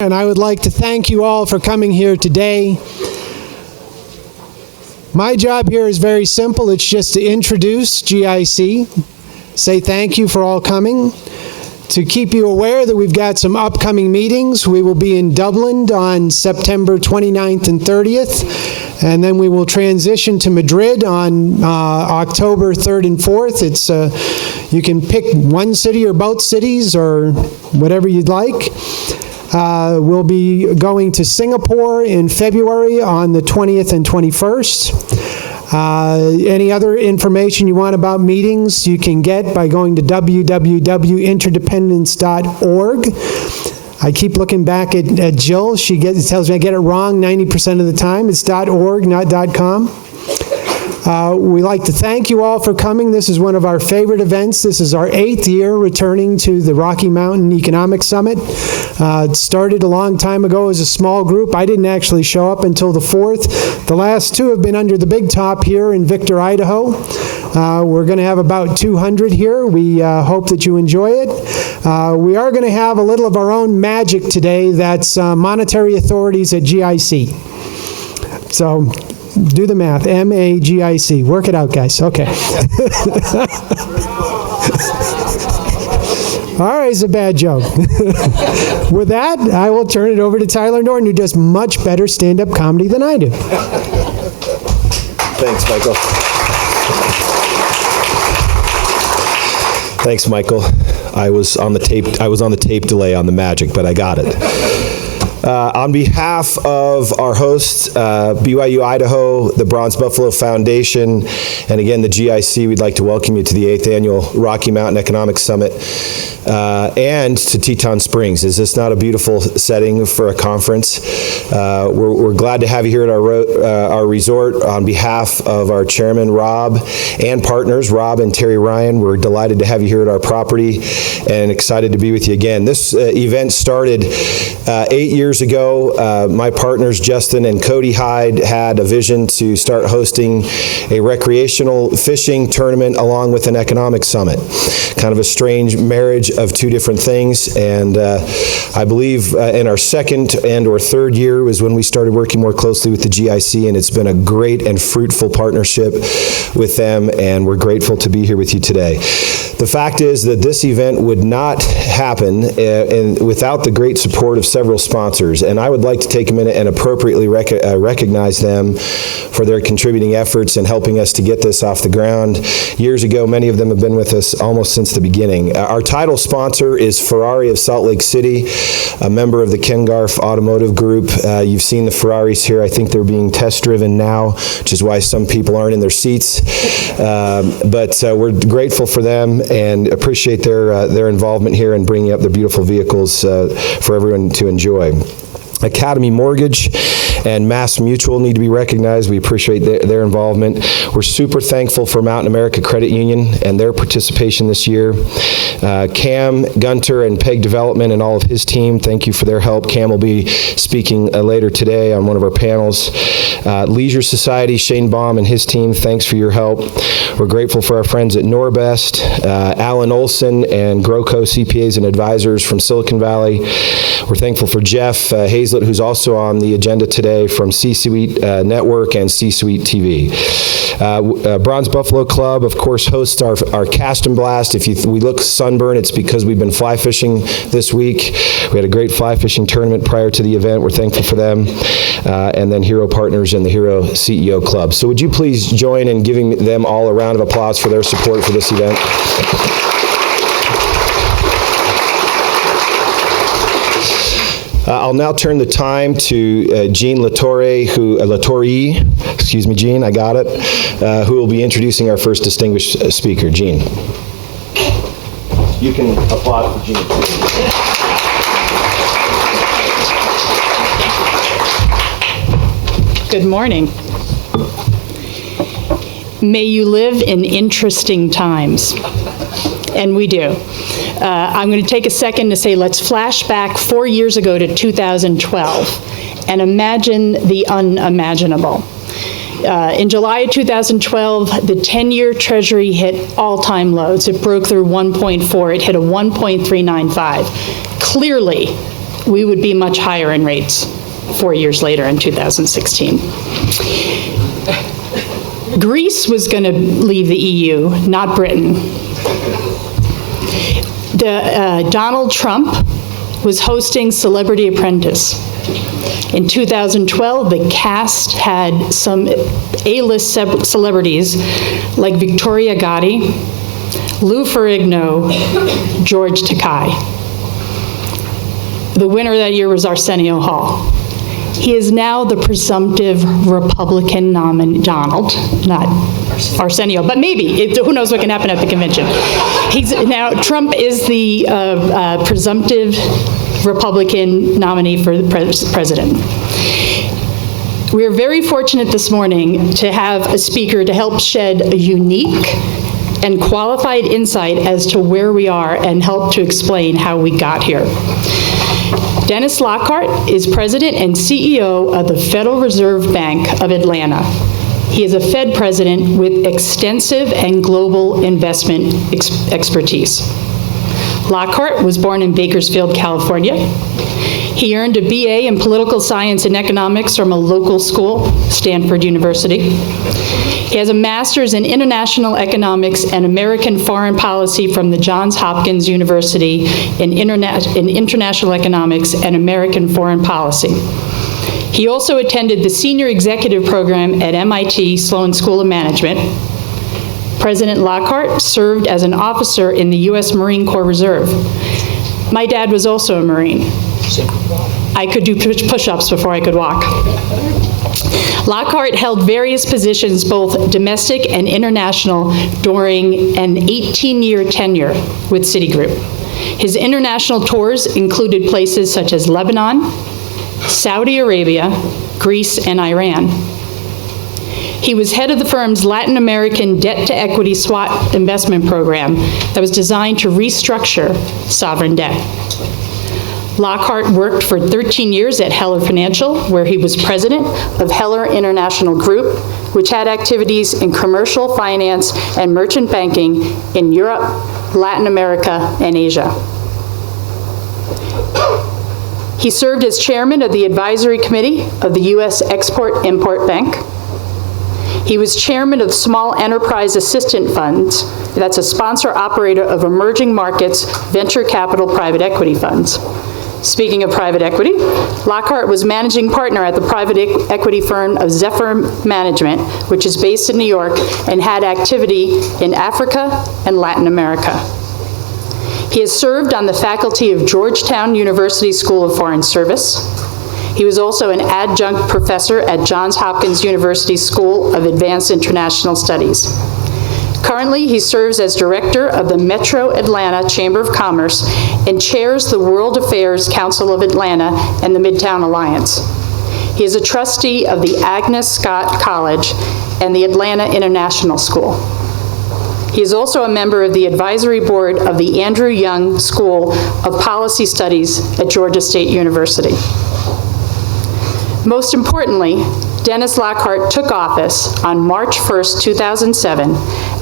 And I would like to thank you all for coming here today. My job here is very simple. It's just to introduce GIC, say thank you for all coming, to keep you aware that we've got some upcoming meetings. We will be in Dublin on September 29th and 30th, and then we will transition to Madrid on October 3rd and 4th. You can pick one city or both cities or whatever you'd like. We'll be going to Singapore in February on the 20th and 21st. Any other information you want about meetings, you can get by going to www.interdependence.org. I keep looking back at Jill. She tells me I get it wrong 90% of the time. It's .org, not .com. We'd like to thank you all for coming. This is one of our favorite events. This is our 8th year returning to the Rocky Mountain Economic Summit. It started a long time ago as a small group. I didn't actually show up until the 4th. The last two have been under the big top here in Victor, Idaho. We're going to have about 200 here. We hope that you enjoy it. We are going to have a little of our own magic today. That's monetary authorities at GIC. So do the math. M-A-G-I-C. Work it out, guys. Okay. All right, it's a bad joke. With that, I will turn it over to Tyler Norton, who does much better stand-up comedy than I do. Thanks, Michael. Thanks, Michael. I was on the tape delay on the magic, but I got it. On behalf of our hosts, BYU Idaho, the Bronze Buffalo Foundation, and again, the GIC, we'd like to welcome you to the 8th Annual Rocky Mountain Economic Summit and to Teton Springs. Is this not a beautiful setting for a conference? We're glad to have you here at our resort. On behalf of our chairman, Rob, and partners, Rob and Terry Ryan, we're delighted to have you here at our property and excited to be with you again. This event started 8 years ago. My partners, Justin and Cody Hyde, had a vision to start hosting a recreational fishing tournament along with an economic summit. Kind of a strange marriage of two different things. And I believe in our second and or third year was when we started working more closely with the GIC, and it's been a great and fruitful partnership with them, and we're grateful to be here with you today. The fact is that this event would not happen without the great support of several sponsors, and I would like to take a minute and appropriately recognize them for their contributing efforts in helping us to get this off the ground. Years ago, many of them have been with us almost since the beginning. Our title sponsor is Ferrari of Salt Lake City, a member of the Ken Garff Automotive Group. You've seen the Ferraris here. I think they're being test driven now, which is why some people aren't in their seats. But we're grateful for them and appreciate their involvement here in bringing up their beautiful vehicles for everyone to enjoy. Academy Mortgage and Mass Mutual need to be recognized. We appreciate their involvement. We're super thankful for Mountain America Credit Union and their participation this year. Cam, Gunter, and Peg Development and all of his team, thank you for their help. Cam will be speaking later today on one of our panels. Leisure Society, Shane Baum and his team, thanks for your help. We're grateful for our friends at Norbest, Alan Olson, and GrowCo CPAs and Advisors from Silicon Valley. We're thankful for Jeff Hazlett, who's also on the agenda today from C-Suite Network and C-Suite TV. Bronze Buffalo Club, of course, hosts our Cast and Blast. If we look sunburned, it's because we've been fly fishing this week. We had a great fly fishing tournament prior to the event. We're thankful for them. And then Hero Partners and the Hero CEO Club. So would you please join in giving them all a round of applause for their support for this event? I'll now turn the time to Jean Latore, excuse me, Jean, I got it, who will be introducing our first distinguished speaker. Jean. You can applaud for Jean. Good morning. May you live in interesting times. And we do. I'm going to take a second to say let's flash back 4 years ago to 2012 and imagine the unimaginable. In July of 2012, the 10-year Treasury hit all-time lows. It broke through 1.4. It hit a 1.395. Clearly, we would be much higher in rates 4 years later in 2016. Greece was going to leave the EU, not Britain. Donald Trump was hosting Celebrity Apprentice. In 2012, the cast had some A-list celebrities like Victoria Gotti, Lou Ferrigno, George Takei. The winner that year was Arsenio Hall. He is now the presumptive Republican nominee, Donald, not Arsenio, but maybe. Who knows what can happen at the convention. Now, Trump is the presumptive Republican nominee for the president. We are very fortunate this morning to have a speaker to help shed a unique and qualified insight as to where we are and help to explain how we got here. Dennis Lockhart is President and CEO of the Federal Reserve Bank of Atlanta. He is a Fed president with extensive and global investment expertise. Lockhart was born in Bakersfield, California. He earned a BA in political science and economics from a local school, Stanford University. He has a master's in international economics and American foreign policy from the Johns Hopkins University in international economics and American foreign policy. He also attended the senior executive program at MIT Sloan School of Management. President Lockhart served as an officer in the U.S. Marine Corps Reserve. My dad was also a Marine. I could do push-ups before I could walk. Lockhart held various positions, both domestic and international, during an 18-year tenure with Citigroup. His international tours included places such as Lebanon, Saudi Arabia, Greece, and Iran. He was head of the firm's Latin American debt-to-equity swap investment program that was designed to restructure sovereign debt. Lockhart worked for 13 years at Heller Financial, where he was president of Heller International Group, which had activities in commercial finance and merchant banking in Europe, Latin America, and Asia. He served as chairman of the advisory committee of the U.S. Export-Import Bank. He was chairman of Small Enterprise Assistance Funds, that's a sponsor operator of emerging markets venture capital private equity funds. Speaking of private equity, Lockhart was managing partner at the private equity firm of Zephyr Management, which is based in New York and had activity in Africa and Latin America. He has served on the faculty of Georgetown University School of Foreign Service. He was also an adjunct professor at Johns Hopkins University School of Advanced International Studies. Currently, he serves as director of the Metro Atlanta Chamber of Commerce and chairs the World Affairs Council of Atlanta and the Midtown Alliance. He is a trustee of the Agnes Scott College and the Atlanta International School. He is also a member of the advisory board of the Andrew Young School of Policy Studies at Georgia State University. Most importantly, Dennis Lockhart took office on March 1st, 2007,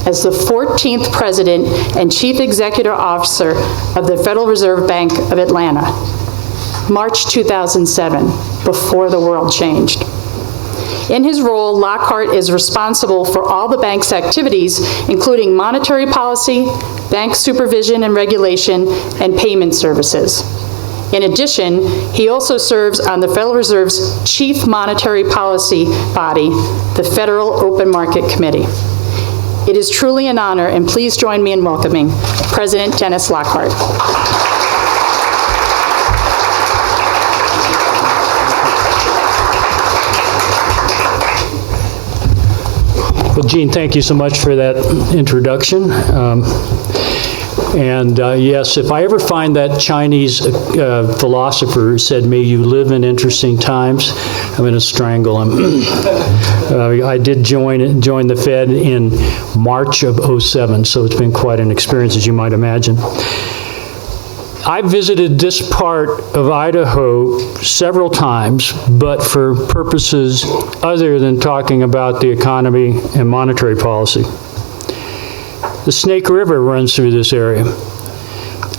as the 14th President and Chief Executive Officer of the Federal Reserve Bank of Atlanta. March 2007, before the world changed. In his role, Lockhart is responsible for all the bank's activities, including monetary policy, bank supervision and regulation, and payment services. In addition, he also serves on the Federal Reserve's chief monetary policy body, the Federal Open Market Committee. It is truly an honor, and please join me in welcoming President Dennis Lockhart. Well, Gene, thank you so much for that introduction. Yes, if I ever find that Chinese philosopher who said, "May you live in interesting times," I'm going to strangle him. I did join the Fed in March of '07, so it's been quite an experience, as you might imagine. I visited this part of Idaho several times, but for purposes other than talking about the economy and monetary policy. The Snake River runs through this area.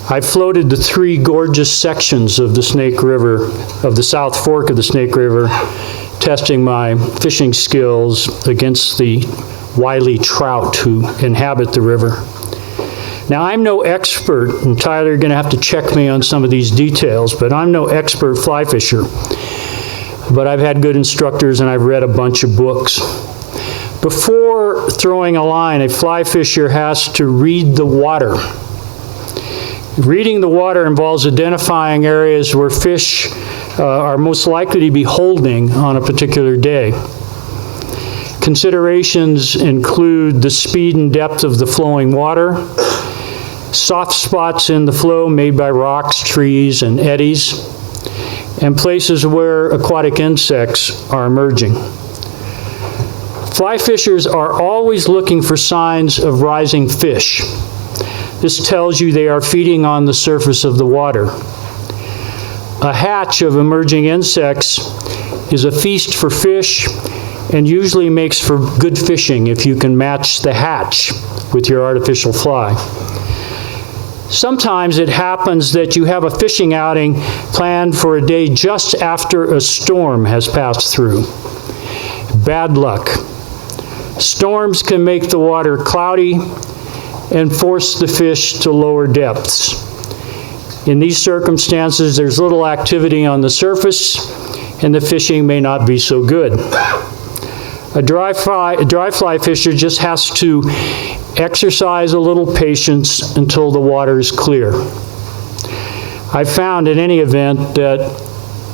I floated the 3 gorgeous sections of the Snake River, of the South Fork of the Snake River, testing my fishing skills against the wily trout who inhabit the river. Now, I'm no expert, and Tyler, you're going to have to check me on some of these details, but I'm no expert fly fisher. But I've had good instructors and I've read a bunch of books. Before throwing a line, a fly fisher has to read the water. Reading the water involves identifying areas where fish are most likely to be holding on a particular day. Considerations include the speed and depth of the flowing water, soft spots in the flow made by rocks, trees, and eddies, and places where aquatic insects are emerging. Fly fishers are always looking for signs of rising fish. This tells you they are feeding on the surface of the water. A hatch of emerging insects is a feast for fish and usually makes for good fishing if you can match the hatch with your artificial fly. Sometimes it happens that you have a fishing outing planned for a day just after a storm has passed through. Bad luck. Storms can make the water cloudy and force the fish to lower depths. In these circumstances, there's little activity on the surface, and the fishing may not be so good. A dry fly fisher just has to exercise a little patience until the water is clear. I've found in any event that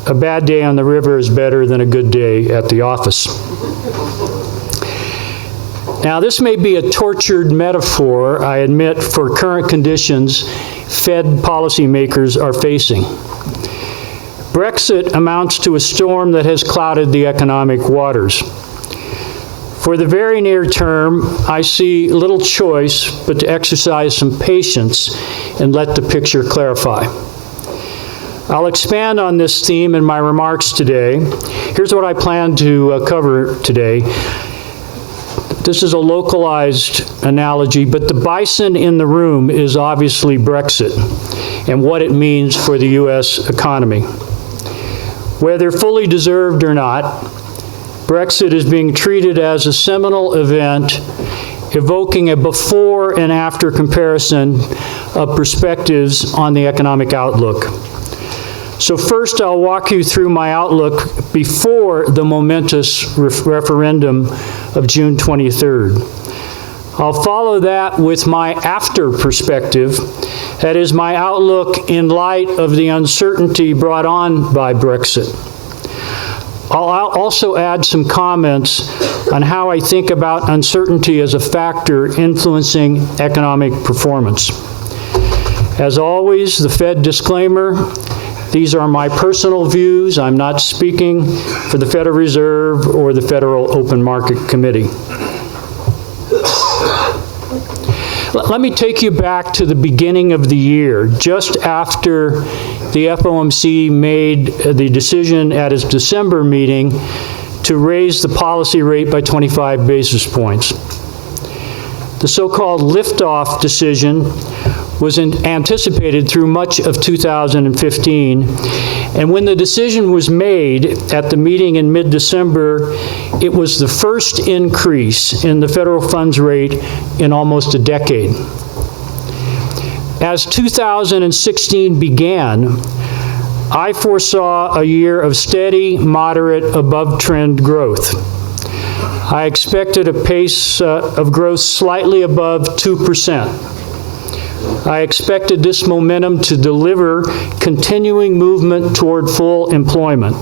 a bad day on the river is better than a good day at the office. Now, this may be a tortured metaphor, I admit, for current conditions Fed policymakers are facing. Brexit amounts to a storm that has clouded the economic waters. For the very near term, I see little choice but to exercise some patience and let the picture clarify. I'll expand on this theme in my remarks today. Here's what I plan to cover today. This is a localized analogy, but the bison in the room is obviously Brexit and what it means for the U.S. economy. Whether fully deserved or not, Brexit is being treated as a seminal event, evoking a before and after comparison of perspectives on the economic outlook. So first, I'll walk you through my outlook before the momentous referendum of June 23rd. I'll follow that with my after perspective, that is my outlook in light of the uncertainty brought on by Brexit. I'll also add some comments on how I think about uncertainty as a factor influencing economic performance. As always, the Fed disclaimer. These are my personal views. I'm not speaking for the Federal Reserve or the Federal Open Market Committee. Let me take you back to the beginning of the year, just after the FOMC made the decision at its December meeting to raise the policy rate by 25 basis points. The so-called liftoff decision was anticipated through much of 2015, and when the decision was made at the meeting in mid-December, it was the first increase in the federal funds rate in almost a decade. As 2016 began, I foresaw a year of steady, moderate, above-trend growth. I expected a pace of growth slightly above 2%. I expected this momentum to deliver continuing movement toward full employment.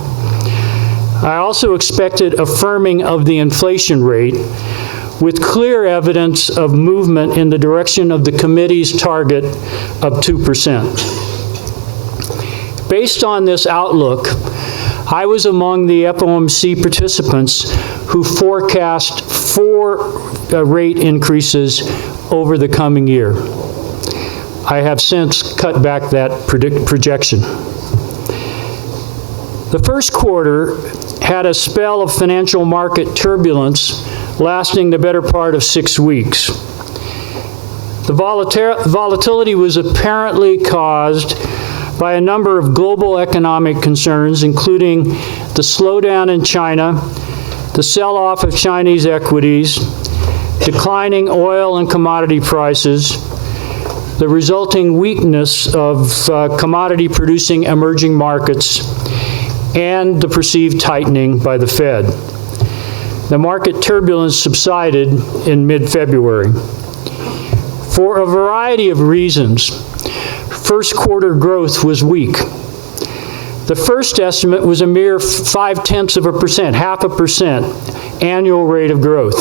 I also expected a firming of the inflation rate with clear evidence of movement in the direction of the committee's target of 2%. Based on this outlook, I was among the FOMC participants who forecast 4 rate increases over the coming year. I have since cut back that projection. The first quarter had a spell of financial market turbulence lasting the better part of 6 weeks. The volatility was apparently caused by a number of global economic concerns, including the slowdown in China, the sell-off of Chinese equities, declining oil and commodity prices, the resulting weakness of commodity-producing emerging markets, and the perceived tightening by the Fed. The market turbulence subsided in mid-February. For a variety of reasons, first quarter growth was weak. The first estimate was a mere 0.5%, 0.5% annual rate of growth.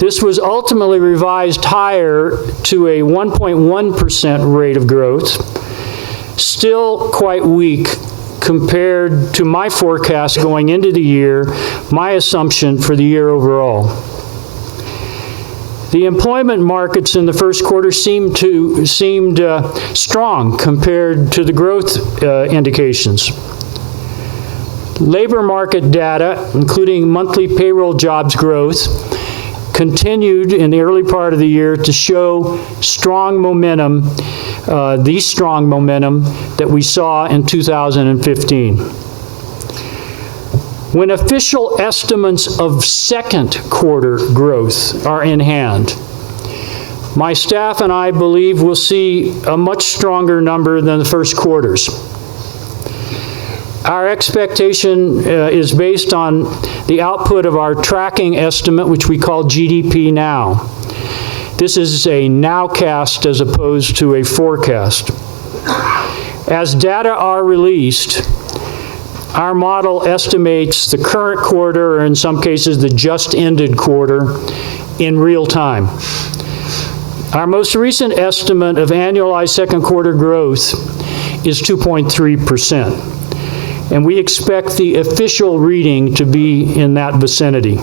This was ultimately revised higher to a 1.1% rate of growth, still quite weak compared to my forecast going into the year, my assumption for the year overall. The employment markets in the first quarter seemed strong compared to the growth indications. Labor market data, including monthly payroll jobs growth, continued in the early part of the year to show strong momentum, the strong momentum that we saw in 2015. When official estimates of second quarter growth are in hand, my staff and I believe we'll see a much stronger number than the first quarter's. Our expectation is based on the output of our tracking estimate, which we call GDP Now. This is a nowcast as opposed to a forecast. As data are released, our model estimates the current quarter, or in some cases the just ended quarter, in real time. Our most recent estimate of annualized second quarter growth is 2.3%. And we expect the official reading to be in that vicinity.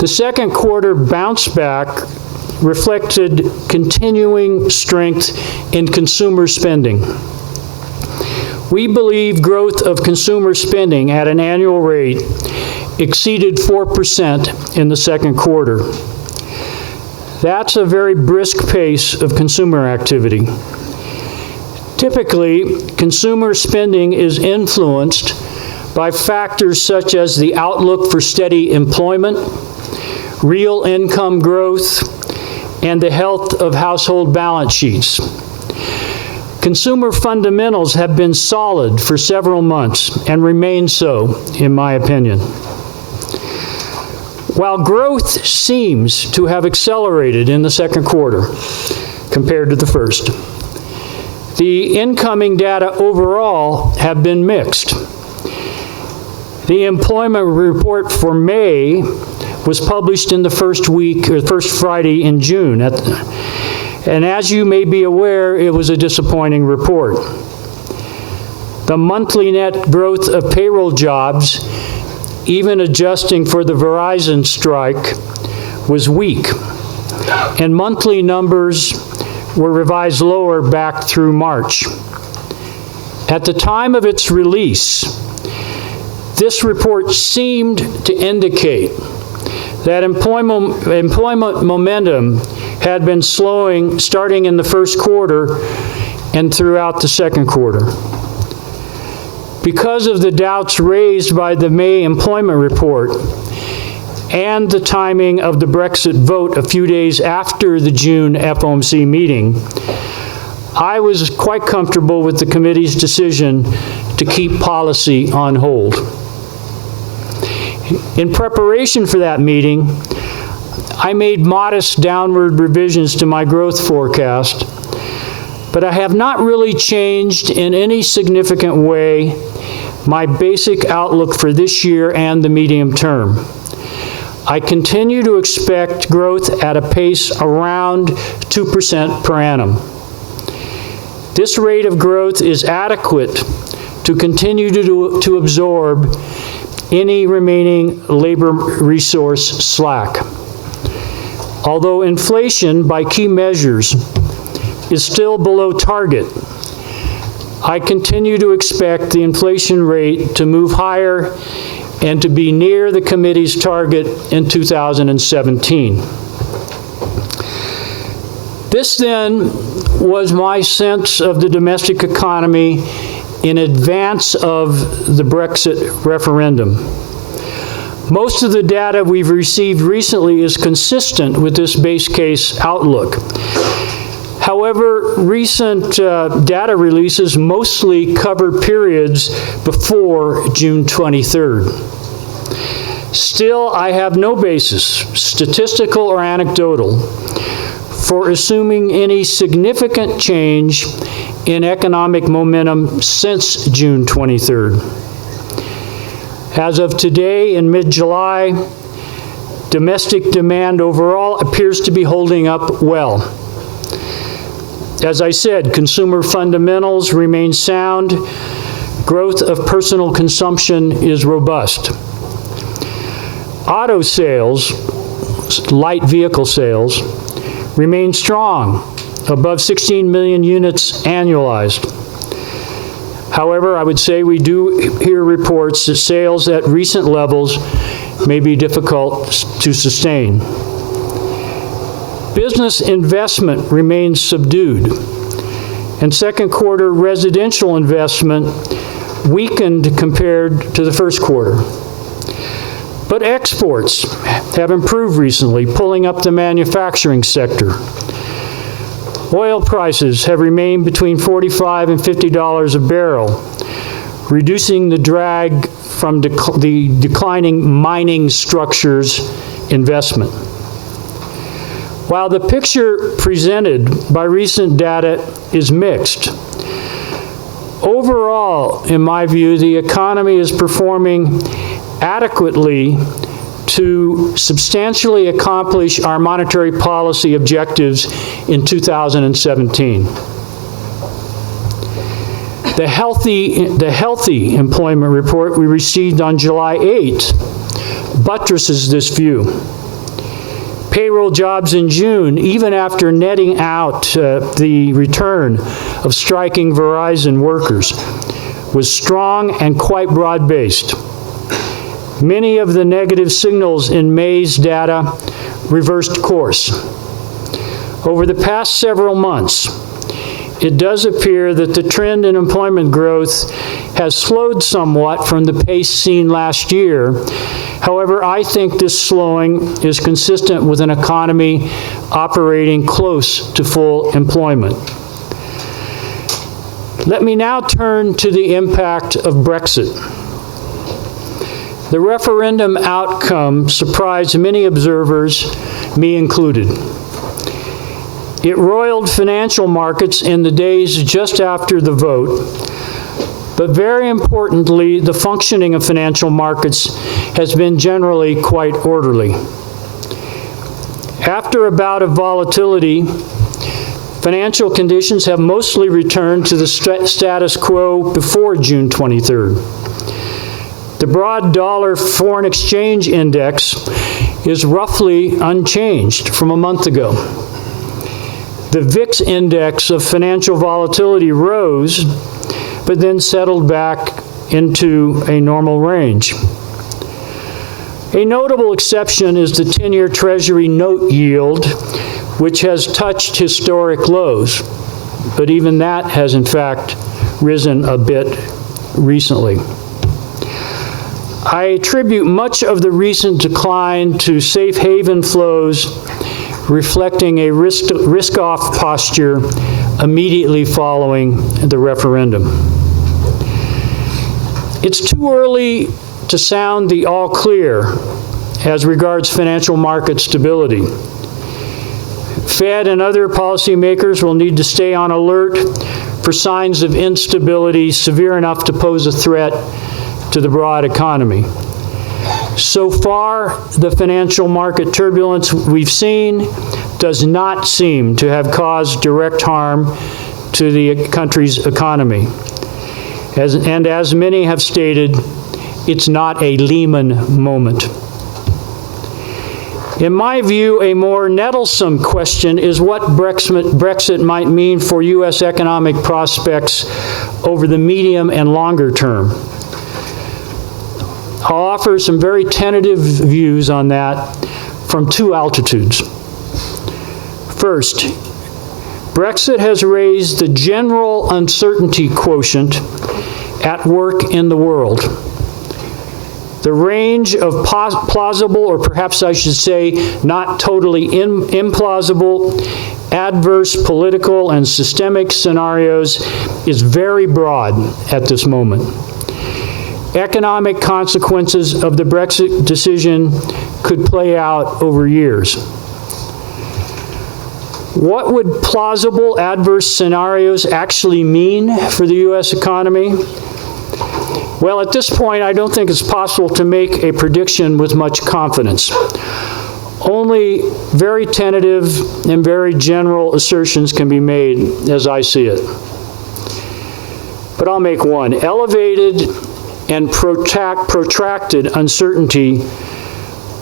The second quarter bounce back reflected continuing strength in consumer spending. We believe growth of consumer spending at an annual rate exceeded 4% in the second quarter. That's a very brisk pace of consumer activity. Typically, consumer spending is influenced by factors such as the outlook for steady employment, real income growth, and the health of household balance sheets. Consumer fundamentals have been solid for several months and remain so, in my opinion. While growth seems to have accelerated in the second quarter compared to the first, the incoming data overall have been mixed. The employment report for May was published in the first week, or first Friday in June. And as you may be aware, it was a disappointing report. The monthly net growth of payroll jobs, even adjusting for the Verizon strike, was weak. And monthly numbers were revised lower back through March. At the time of its release, this report seemed to indicate that employment momentum had been slowing starting in the first quarter and throughout the second quarter. Because of the doubts raised by the May employment report and the timing of the Brexit vote a few days after the June FOMC meeting, I was quite comfortable with the committee's decision to keep policy on hold. In preparation for that meeting, I made modest downward revisions to my growth forecast, but I have not really changed in any significant way my basic outlook for this year and the medium term. I continue to expect growth at a pace around 2% per annum. This rate of growth is adequate to continue to absorb any remaining labor resource slack. Although inflation by key measures is still below target, I continue to expect the inflation rate to move higher and to be near the committee's target in 2017. This then was my sense of the domestic economy in advance of the Brexit referendum. Most of the data we've received recently is consistent with this base case outlook. However, recent data releases mostly cover periods before June 23rd. Still, I have no basis, statistical or anecdotal, for assuming any significant change in economic momentum since June 23rd. As of today, in mid-July, domestic demand overall appears to be holding up well. As I said, consumer fundamentals remain sound. Growth of personal consumption is robust. Auto sales, light vehicle sales, remain strong, above 16 million units annualized. However, I would say we do hear reports that sales at recent levels may be difficult to sustain. Business investment remains subdued, and second quarter residential investment weakened compared to the first quarter. But exports have improved recently, pulling up the manufacturing sector. Oil prices have remained between $45 and $50 a barrel, reducing the drag from the declining mining structures investment. While the picture presented by recent data is mixed, overall, in my view, the economy is performing adequately to substantially accomplish our monetary policy objectives in 2017. The healthy employment report we received on July 8 buttresses this view. Payroll jobs in June, even after netting out the return of striking Verizon workers, was strong and quite broad-based. Many of the negative signals in May's data reversed course. Over the past several months, it does appear that the trend in employment growth has slowed somewhat from the pace seen last year. However, I think this slowing is consistent with an economy operating close to full employment. Let me now turn to the impact of Brexit. The referendum outcome surprised many observers, me included. It roiled financial markets in the days just after the vote, but very importantly, the functioning of financial markets has been generally quite orderly. After a bout of volatility, financial conditions have mostly returned to the status quo before June 23rd. The broad dollar foreign exchange index is roughly unchanged from a month ago. The VIX index of financial volatility rose, but then settled back into a normal range. A notable exception is the 10-year Treasury note yield, which has touched historic lows, but even that has in fact risen a bit recently. I attribute much of the recent decline to safe haven flows reflecting a risk-off posture immediately following the referendum. It's too early to sound the all clear as regards financial market stability. Fed and other policymakers will need to stay on alert for signs of instability severe enough to pose a threat to the broad economy. So far, the financial market turbulence we've seen does not seem to have caused direct harm to the country's economy. As many have stated, it's not a Lehman moment. In my view, a more nettlesome question is what Brexit might mean for U.S. economic prospects over the medium and longer term. I'll offer some very tentative views on that from two altitudes. First, Brexit has raised the general uncertainty quotient at work in the world. The range of plausible, or perhaps I should say not totally implausible, adverse political and systemic scenarios is very broad at this moment. Economic consequences of the Brexit decision could play out over years. What would plausible adverse scenarios actually mean for the U.S. economy? Well, at this point, I don't think it's possible to make a prediction with much confidence. Only very tentative and very general assertions can be made as I see it. But I'll make one. Elevated and protracted uncertainty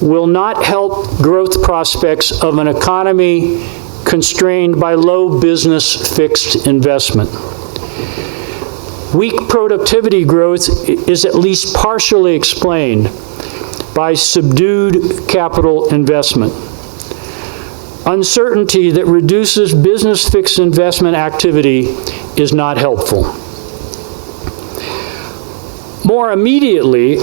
will not help growth prospects of an economy constrained by low business fixed investment. Weak productivity growth is at least partially explained by subdued capital investment. Uncertainty that reduces business fixed investment activity is not helpful. More immediately,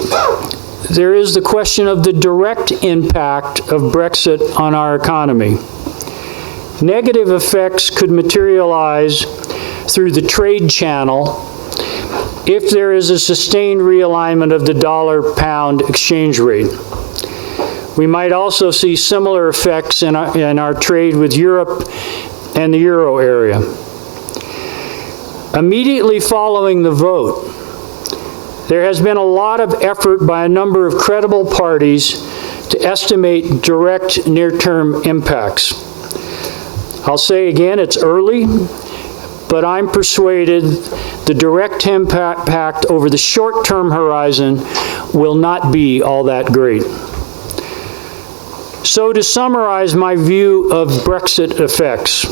there is the question of the direct impact of Brexit on our economy. Negative effects could materialize through the trade channel if there is a sustained realignment of the dollar-pound exchange rate. We might also see similar effects in our trade with Europe and the euro area. Immediately following the vote, there has been a lot of effort by a number of credible parties to estimate direct near-term impacts. I'll say again, it's early, but I'm persuaded the direct impact over the short-term horizon will not be all that great. So to summarize my view of Brexit effects,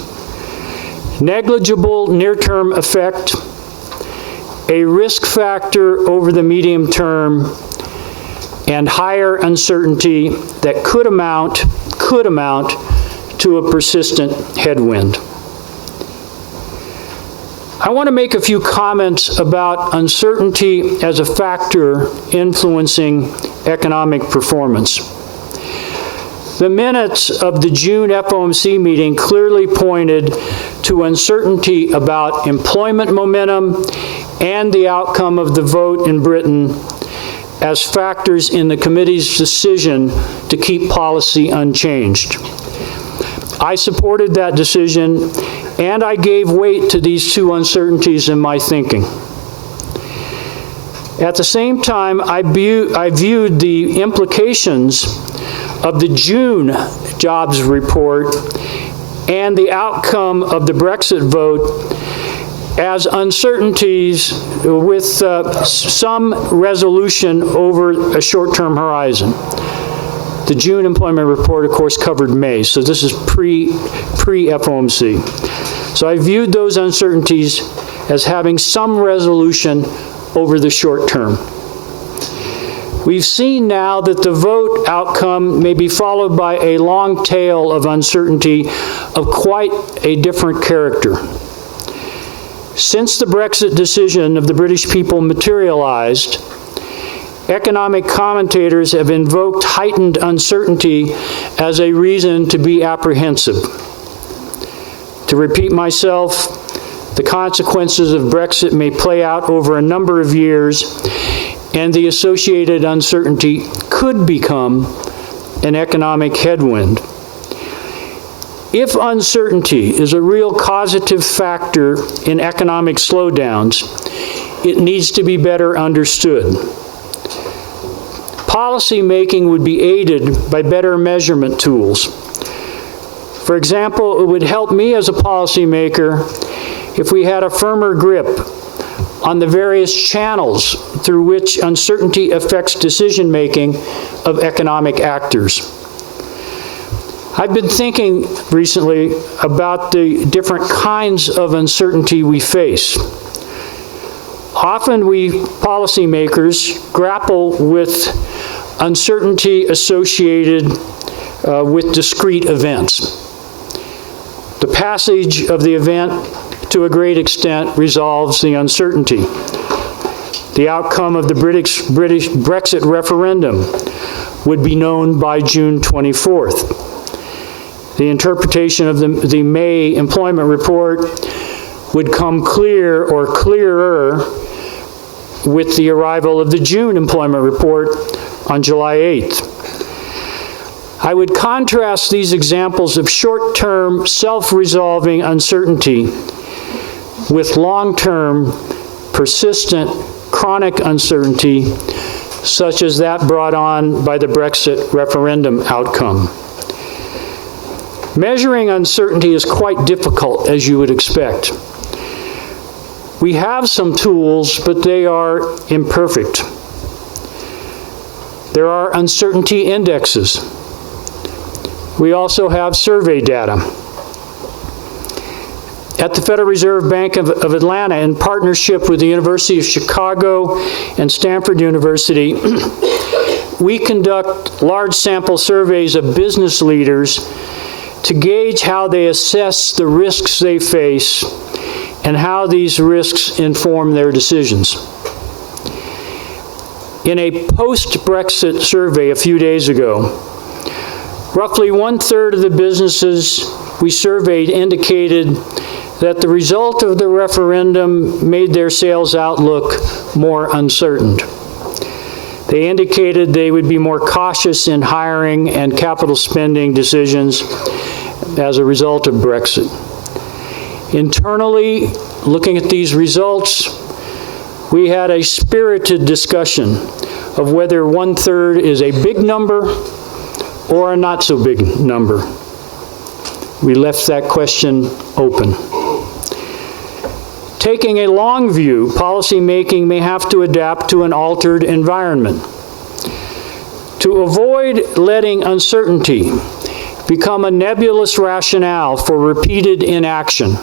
negligible near-term effect, a risk factor over the medium term, and higher uncertainty that could amount to a persistent headwind. I want to make a few comments about uncertainty as a factor influencing economic performance. The minutes of the June FOMC meeting clearly pointed to uncertainty about employment momentum and the outcome of the vote in Britain as factors in the committee's decision to keep policy unchanged. I supported that decision, and I gave weight to these two uncertainties in my thinking. At the same time, I viewed the implications of the June jobs report and the outcome of the Brexit vote as uncertainties with some resolution over a short-term horizon. The June employment report, of course, covered May, so this is pre-FOMC. So I viewed those uncertainties as having some resolution over the short term. We've seen now that the vote outcome may be followed by a long tail of uncertainty of quite a different character. Since the Brexit decision of the British people materialized, economic commentators have invoked heightened uncertainty as a reason to be apprehensive. To repeat myself, the consequences of Brexit may play out over a number of years, and the associated uncertainty could become an economic headwind. If uncertainty is a real causative factor in economic slowdowns, it needs to be better understood. Policy making would be aided by better measurement tools. For example, it would help me as a policymaker if we had a firmer grip on the various channels through which uncertainty affects decision-making of economic actors. I've been thinking recently about the different kinds of uncertainty we face. Often we policymakers grapple with uncertainty associated with discrete events. The passage of the event, to a great extent, resolves the uncertainty. The outcome of the British Brexit referendum would be known by June 24th. The interpretation of the May employment report would come clear or clearer with the arrival of the June employment report on July 8th. I would contrast these examples of short-term, self-resolving uncertainty with long-term, persistent, chronic uncertainty, such as that brought on by the Brexit referendum outcome. Measuring uncertainty is quite difficult, as you would expect. We have some tools, but they are imperfect. There are uncertainty indexes. We also have survey data. At the Federal Reserve Bank of Atlanta, in partnership with the University of Chicago and Stanford University, we conduct large sample surveys of business leaders to gauge how they assess the risks they face and how these risks inform their decisions. In a post-Brexit survey a few days ago, roughly 1/3 of the businesses we surveyed indicated that the result of the referendum made their sales outlook more uncertain. They indicated they would be more cautious in hiring and capital spending decisions as a result of Brexit. Internally, looking at these results, we had a spirited discussion of whether 1/3 is a big number or a not so big number. We left that question open. Taking a long view, policymaking may have to adapt to an altered environment. To avoid letting uncertainty become a nebulous rationale for repeated inaction,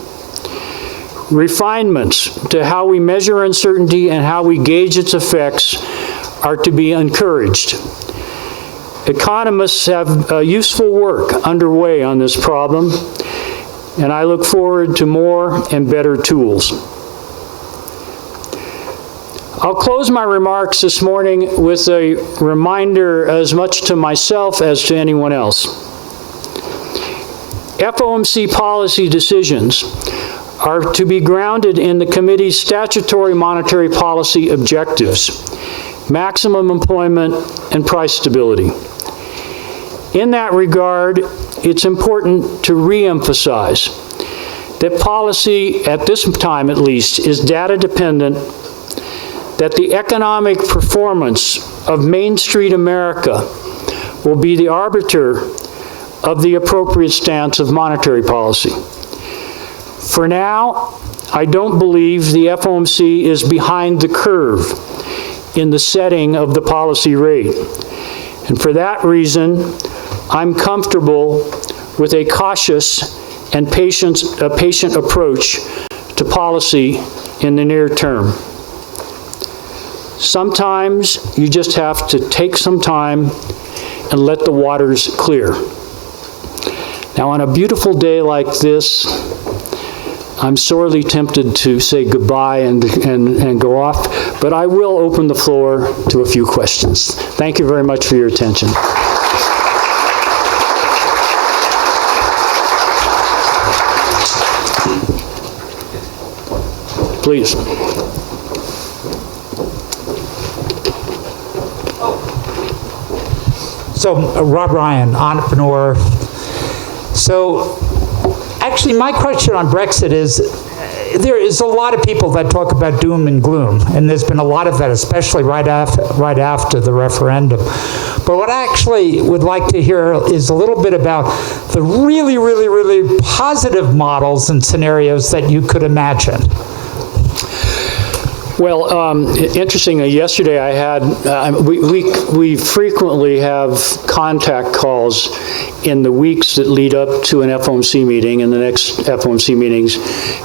refinements to how we measure uncertainty and how we gauge its effects are to be encouraged. Economists have useful work underway on this problem, and I look forward to more and better tools. I'll close my remarks this morning with a reminder as much to myself as to anyone else. FOMC policy decisions are to be grounded in the committee's statutory monetary policy objectives: maximum employment and price stability. In that regard, it's important to reemphasize that policy, at this time at least, is data dependent, that the economic performance of Main Street America will be the arbiter of the appropriate stance of monetary policy. For now, I don't believe the FOMC is behind the curve in the setting of the policy rate. And for that reason, I'm comfortable with a cautious and patient approach to policy in the near term. Sometimes you just have to take some time and let the waters clear. Now, on a beautiful day like this, I'm sorely tempted to say goodbye and go off, but I will open the floor to a few questions. Thank you very much for your attention. Please. So, Rob Ryan, entrepreneur. So, actually, my question on Brexit is, there is a lot of people that talk about doom and gloom, and there's been a lot of that, especially right after the referendum. But what I actually would like to hear is a little bit about the really, really, really positive models and scenarios that you could imagine. Well, interestingly, yesterday I had, we frequently have contact calls in the weeks that lead up to an FOMC meeting, and the next FOMC meetings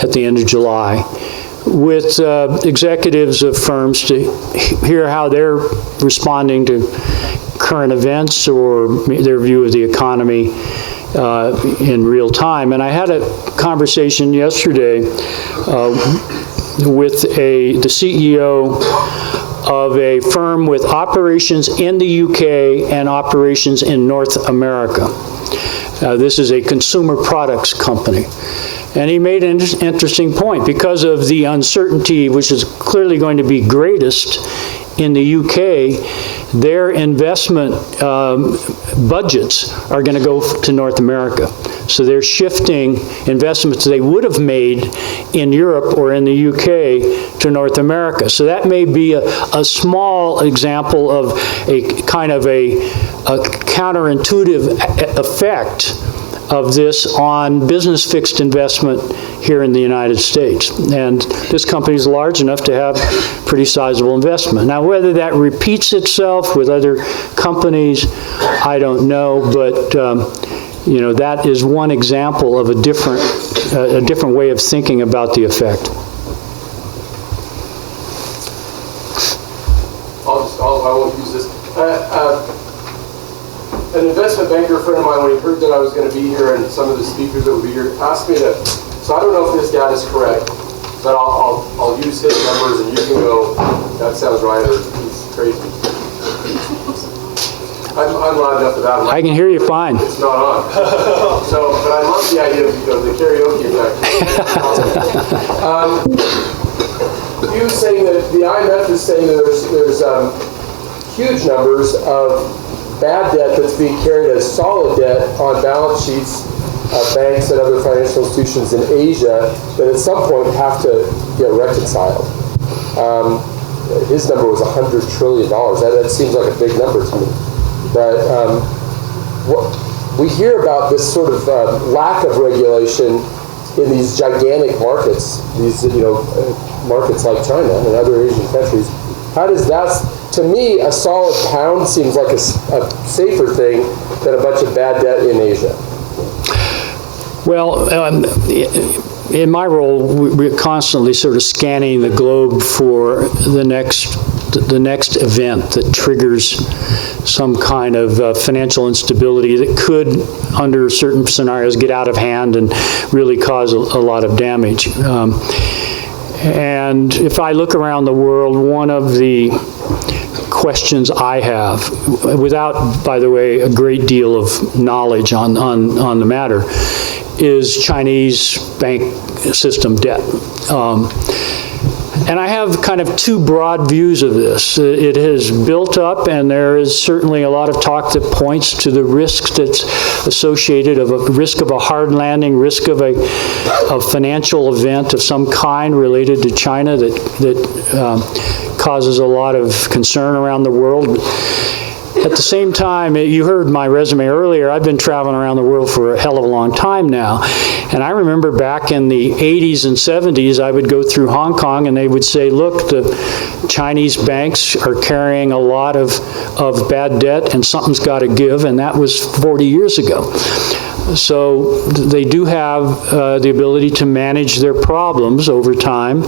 at the end of July, with executives of firms to hear how they're responding to current events or their view of the economy in real time. And I had a conversation yesterday with the CEO of a firm with operations in the UK and operations in North America. This is a consumer products company. And he made an interesting point. Because of the uncertainty, which is clearly going to be greatest in the UK, their investment budgets are going to go to North America. So they're shifting investments they would have made in Europe or in the UK to North America. So that may be a small example of a kind of a counterintuitive effect of this on business fixed investment here in the United States. And this company is large enough to have pretty sizable investment. Now, whether that repeats itself with other companies, I don't know, but you know, that is one example of a different way of thinking about the effect. I won't use this. An investment banker friend of mine, when he heard that I was going to be here and some of the speakers that would be here, asked me to, so I don't know if this data is correct, but I'll use his numbers and you can go, that sounds right, or he's crazy. I'm loud enough about it. I can hear you fine. It's not on. So, but I love the idea of the karaoke effect. You saying that the IMF is saying that there's huge numbers of bad debt that's being carried as solid debt on balance sheets of banks and other financial institutions in Asia that at some point have to get reconciled. His number was $100 trillion. That seems like a big number to me. But we hear about this sort of lack of regulation in these gigantic markets, these markets like China and other Asian countries. How does that? To me, a solid pound seems like a safer thing than a bunch of bad debt in Asia. Well, in my role, we're constantly sort of scanning the globe for the next event that triggers some kind of financial instability that could, under certain scenarios, get out of hand and really cause a lot of damage. And if I look around the world, one of the questions I have, without, by the way, a great deal of knowledge on the matter, is Chinese bank system debt. And I have kind of two broad views of this. It has built up, and there is certainly a lot of talk that points to the risks that's associated of a risk of a hard landing, risk of a financial event of some kind related to China that causes a lot of concern around the world. At the same time, you heard my resume earlier. I've been traveling around the world for a hell of a long time now. And I remember back in the 80s and 70s, I would go through Hong Kong and they would say, look, the Chinese banks are carrying a lot of bad debt and something's got to give. And that was 40 years ago. So they do have the ability to manage their problems over time.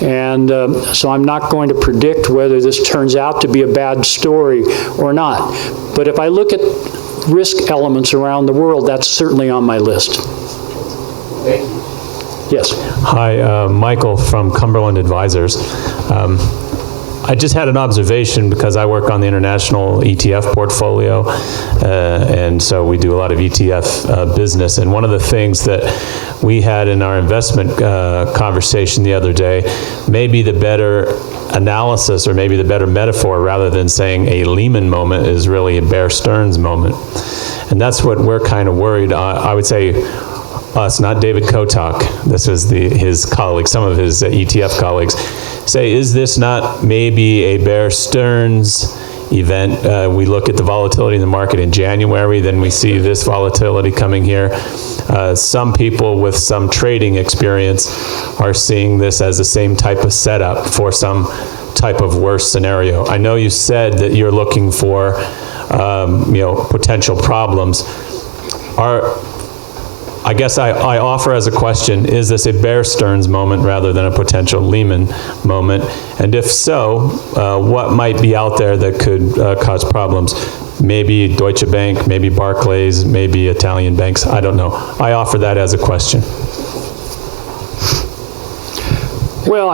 And so I'm not going to predict whether this turns out to be a bad story or not. But if I look at risk elements around the world, that's certainly on my list. Thank you. Yes. Hi, Michael from Cumberland Advisors. I just had an observation because I work on the international ETF portfolio, and so we do a lot of ETF business. And one of the things that we had in our investment conversation the other day, maybe the better analysis or maybe the better metaphor rather than saying a Lehman moment is really a Bear Stearns moment. And that's what we're kind of worried. I would say us, not David Kotok. This is his colleagues, some of his ETF colleagues, say, is this not maybe a Bear Stearns event? We look at the volatility in the market in January, then we see this volatility coming here. Some people with some trading experience are seeing this as the same type of setup for some type of worse scenario. I know you said that you're looking for potential problems. I guess I offer as a question, is this a Bear Stearns moment rather than a potential Lehman moment? And if so, what might be out there that could cause problems? maybe Deutsche Bank, maybe Barclays, maybe Italian banks. I don't know. I offer that as a question. Well,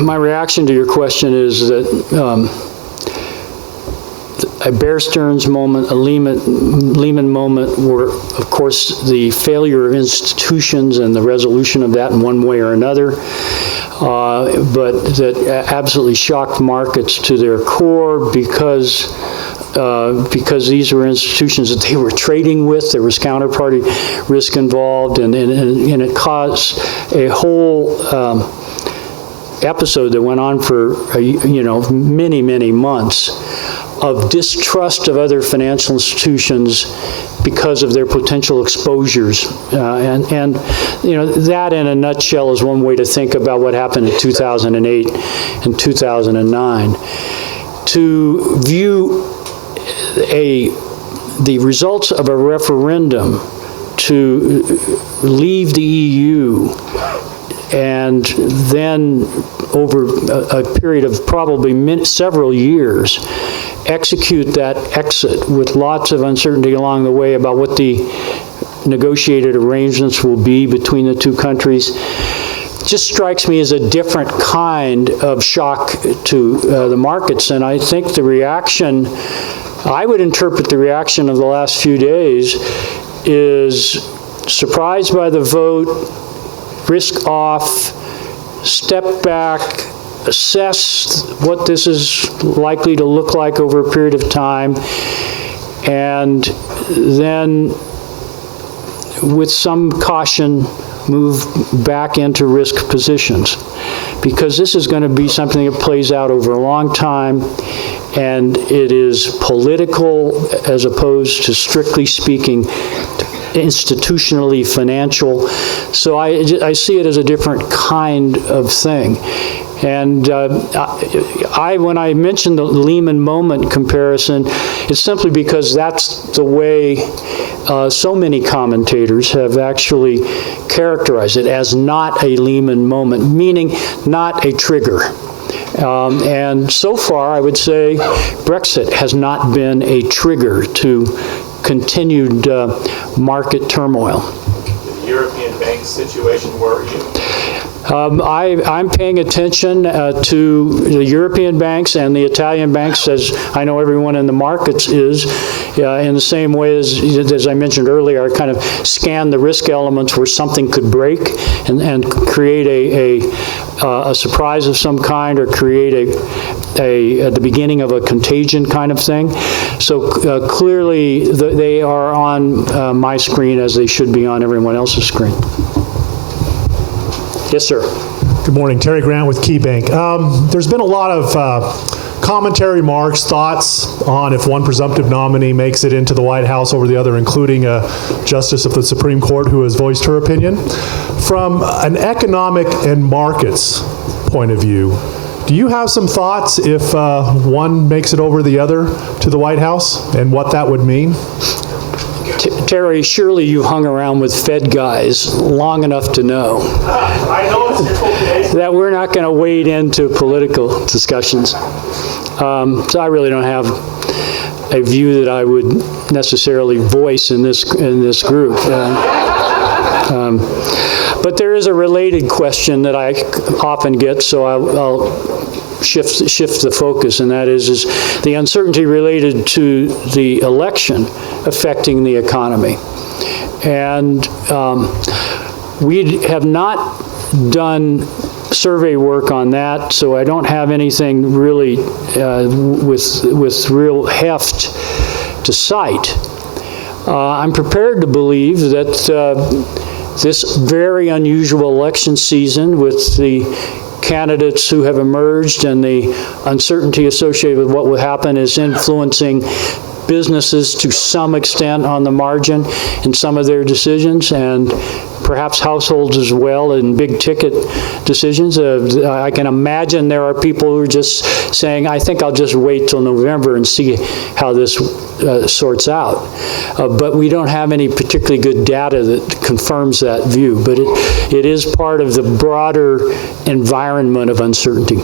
my reaction to your question is that a Bear Stearns moment, a Lehman moment, were, of course, the failure of institutions and the resolution of that in one way or another, but that absolutely shocked markets to their core because these were institutions that they were trading with. There was counterparty risk involved, and it caused a whole episode that went on for many, many months of distrust of other financial institutions because of their potential exposures. And that in a nutshell is one way to think about what happened in 2008 and 2009. To view the results of a referendum to leave the EU and then over a period of probably several years execute that exit with lots of uncertainty along the way about what the negotiated arrangements will be between the two countries, just strikes me as a different kind of shock to the markets. And I think the reaction, I would interpret the reaction of the last few days is surprised by the vote, risk off, step back, assess what this is likely to look like over a period of time, and then with some caution move back into risk positions, because this is going to be something that plays out over a long time, and it is political as opposed to, strictly speaking, institutionally financial. So I see it as a different kind of thing. And when I mentioned the Lehman moment comparison, it's simply because that's the way so many commentators have actually characterized it, as not a Lehman moment, meaning not a trigger. And so far, I would say Brexit has not been a trigger to continued market turmoil. The European bank situation worry you? I'm paying attention to the European banks and the Italian banks, as I know everyone in the markets is, in the same way as I mentioned earlier. I kind of scan the risk elements where something could break and create a surprise of some kind, or create the beginning of a contagion kind of thing. So clearly they are on my screen as they should be on everyone else's screen. Yes, sir. Good morning. Terry Grant with KeyBank. There's been a lot of commentary, remarks, thoughts on if one presumptive nominee makes it into the White House over the other, including a justice of the Supreme Court who has voiced her opinion. From an economic and markets point of view, do you have some thoughts if one makes it over the other to the White House and what that would mean? Terry, surely you hung around with Fed guys long enough to know that we're not going to wade into political discussions. So I really don't have a view that I would necessarily voice in this group. But there is a related question that I often get, so I'll shift the focus, and that is the uncertainty related to the election affecting the economy. And we have not done survey work on that, so I don't have anything really with real heft to cite. I'm prepared to believe that this very unusual election season, with the candidates who have emerged and the uncertainty associated with what will happen, is influencing businesses to some extent on the margin in some of their decisions, and perhaps households as well in big ticket decisions. I can imagine there are people who are just saying, I think I'll just wait till November and see how this sorts out. But we don't have any particularly good data that confirms that view. But it is part of the broader environment of uncertainty.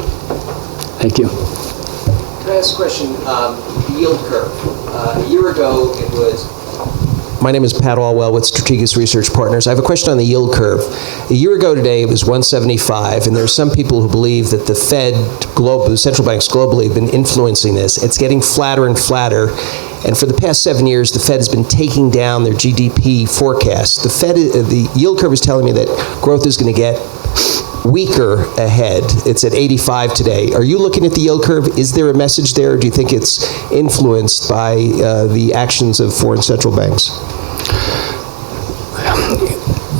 Thank you. Can I next question, the yield curve. A year ago, it was. My name is Pat Allwell with Strategic Research Partners. I have a question on the yield curve. A year ago today, it was 175, and there are some people who believe that the Fed, the central banks globally, have been influencing this. It's getting flatter and flatter. And for the past 7 years, the Fed has been taking down their GDP forecast. The yield curve is telling me that growth is going to get weaker ahead. It's at 85 today. Are you looking at the yield curve? Is there a message there, or do you think it's influenced by the actions of foreign central banks?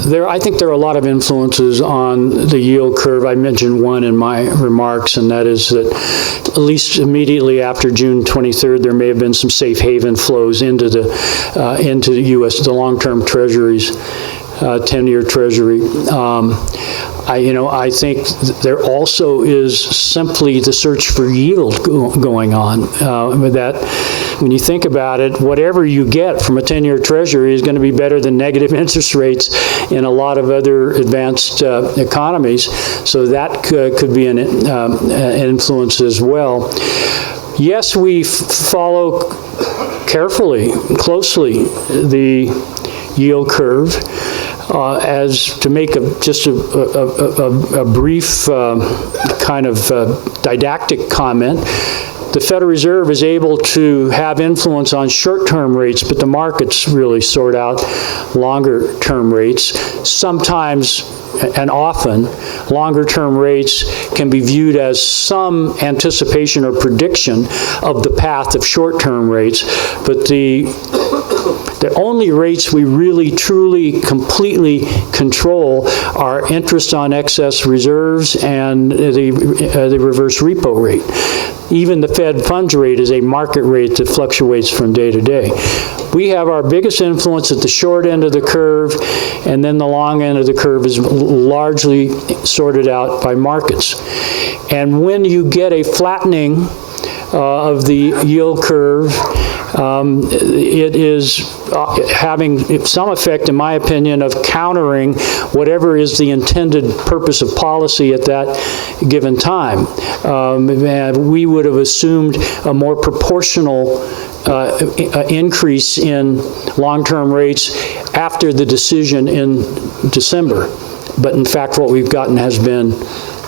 I think there are a lot of influences on the yield curve. I mentioned one in my remarks, and that is that at least immediately after June 23rd, there may have been some safe haven flows into the U.S., the long-term treasuries, 10-year treasury. I think there also is simply the search for yield going on. That when you think about it, whatever you get from a 10-year treasury is going to be better than negative interest rates in a lot of other advanced economies. So that could be an influence as well. Yes, we follow carefully, closely, the yield curve. As to make just a brief kind of didactic comment, the Federal Reserve is able to have influence on short-term rates, but the markets really sort out longer-term rates. Sometimes and often, longer-term rates can be viewed as some anticipation or prediction of the path of short-term rates, but the only rates we really, truly, completely control are interest on excess reserves and the reverse repo rate. Even the Fed funds rate is a market rate that fluctuates from day to day. We have our biggest influence at the short end of the curve, and then the long end of the curve is largely sorted out by markets. And when you get a flattening of the yield curve, it is having some effect, in my opinion, of countering whatever is the intended purpose of policy at that given time. And we would have assumed a more proportional increase in long-term rates after the decision in December. But in fact, what we've gotten has been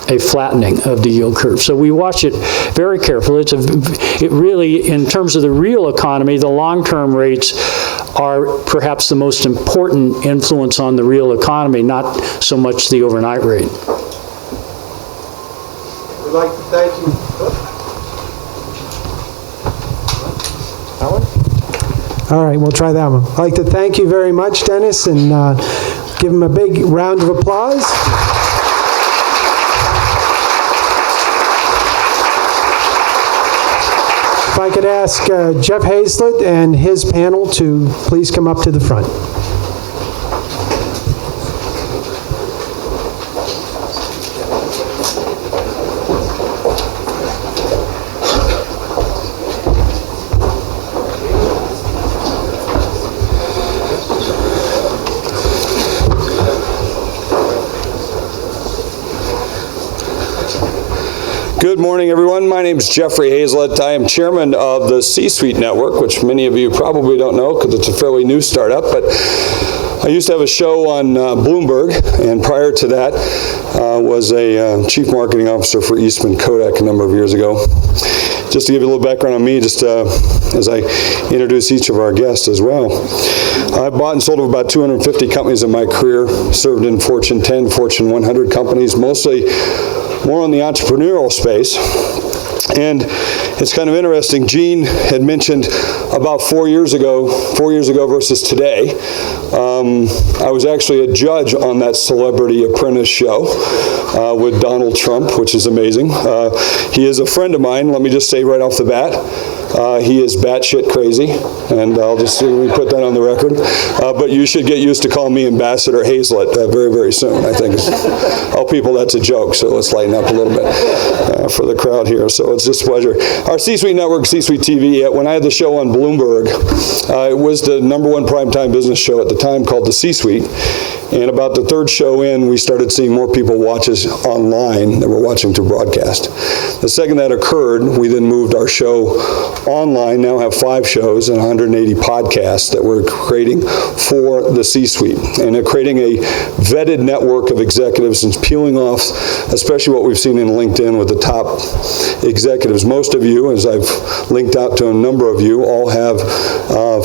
a flattening of the yield curve. So we watch it very carefully. It really, in terms of the real economy, the long-term rates are perhaps the most important influence on the real economy, not so much the overnight rate. We'd like to thank you. That one? All right, we'll try that one. I'd like to thank you very much, Dennis, and give him a big round of applause. If I could ask Jeff Hazlett and his panel to please come up to the front. Good morning, everyone. My name is Jeffrey Hazlett. I am chairman of the C-Suite Network, which many of you probably don't know because it's a fairly new startup, but I used to have a show on Bloomberg, and prior to that was a chief marketing officer for Eastman Kodak a number of years ago. Just to give you a little background on me, just as I introduce each of our guests as well. I bought and sold about 250 companies in my career, served in Fortune 10, Fortune 100 companies, mostly more on the entrepreneurial space. And it's kind of interesting, Gene had mentioned about 4 years ago versus today, I was actually a judge on that Celebrity Apprentice show with Donald Trump, which is amazing. He is a friend of mine, let me just say right off the bat. He is batshit crazy, and I'll just put that on the record. But you should get used to calling me Ambassador Hazlett very, very soon, I think. Oh, people, that's a joke, so let's lighten up a little bit for the crowd here. So it's just a pleasure. Our C-Suite Network, C-Suite TV, when I had the show on Bloomberg, it was the #1 primetime business show at the time called The C-Suite. And about the third show in, we started seeing more people watch us online than were watching through broadcast. The second that occurred, we then moved our show online, now have 5 shows and 180 podcasts that we're creating for the C-suite. And they're creating a vetted network of executives and peeling off, especially what we've seen in LinkedIn with the top executives. Most of you, as I've linked out to a number of you, all have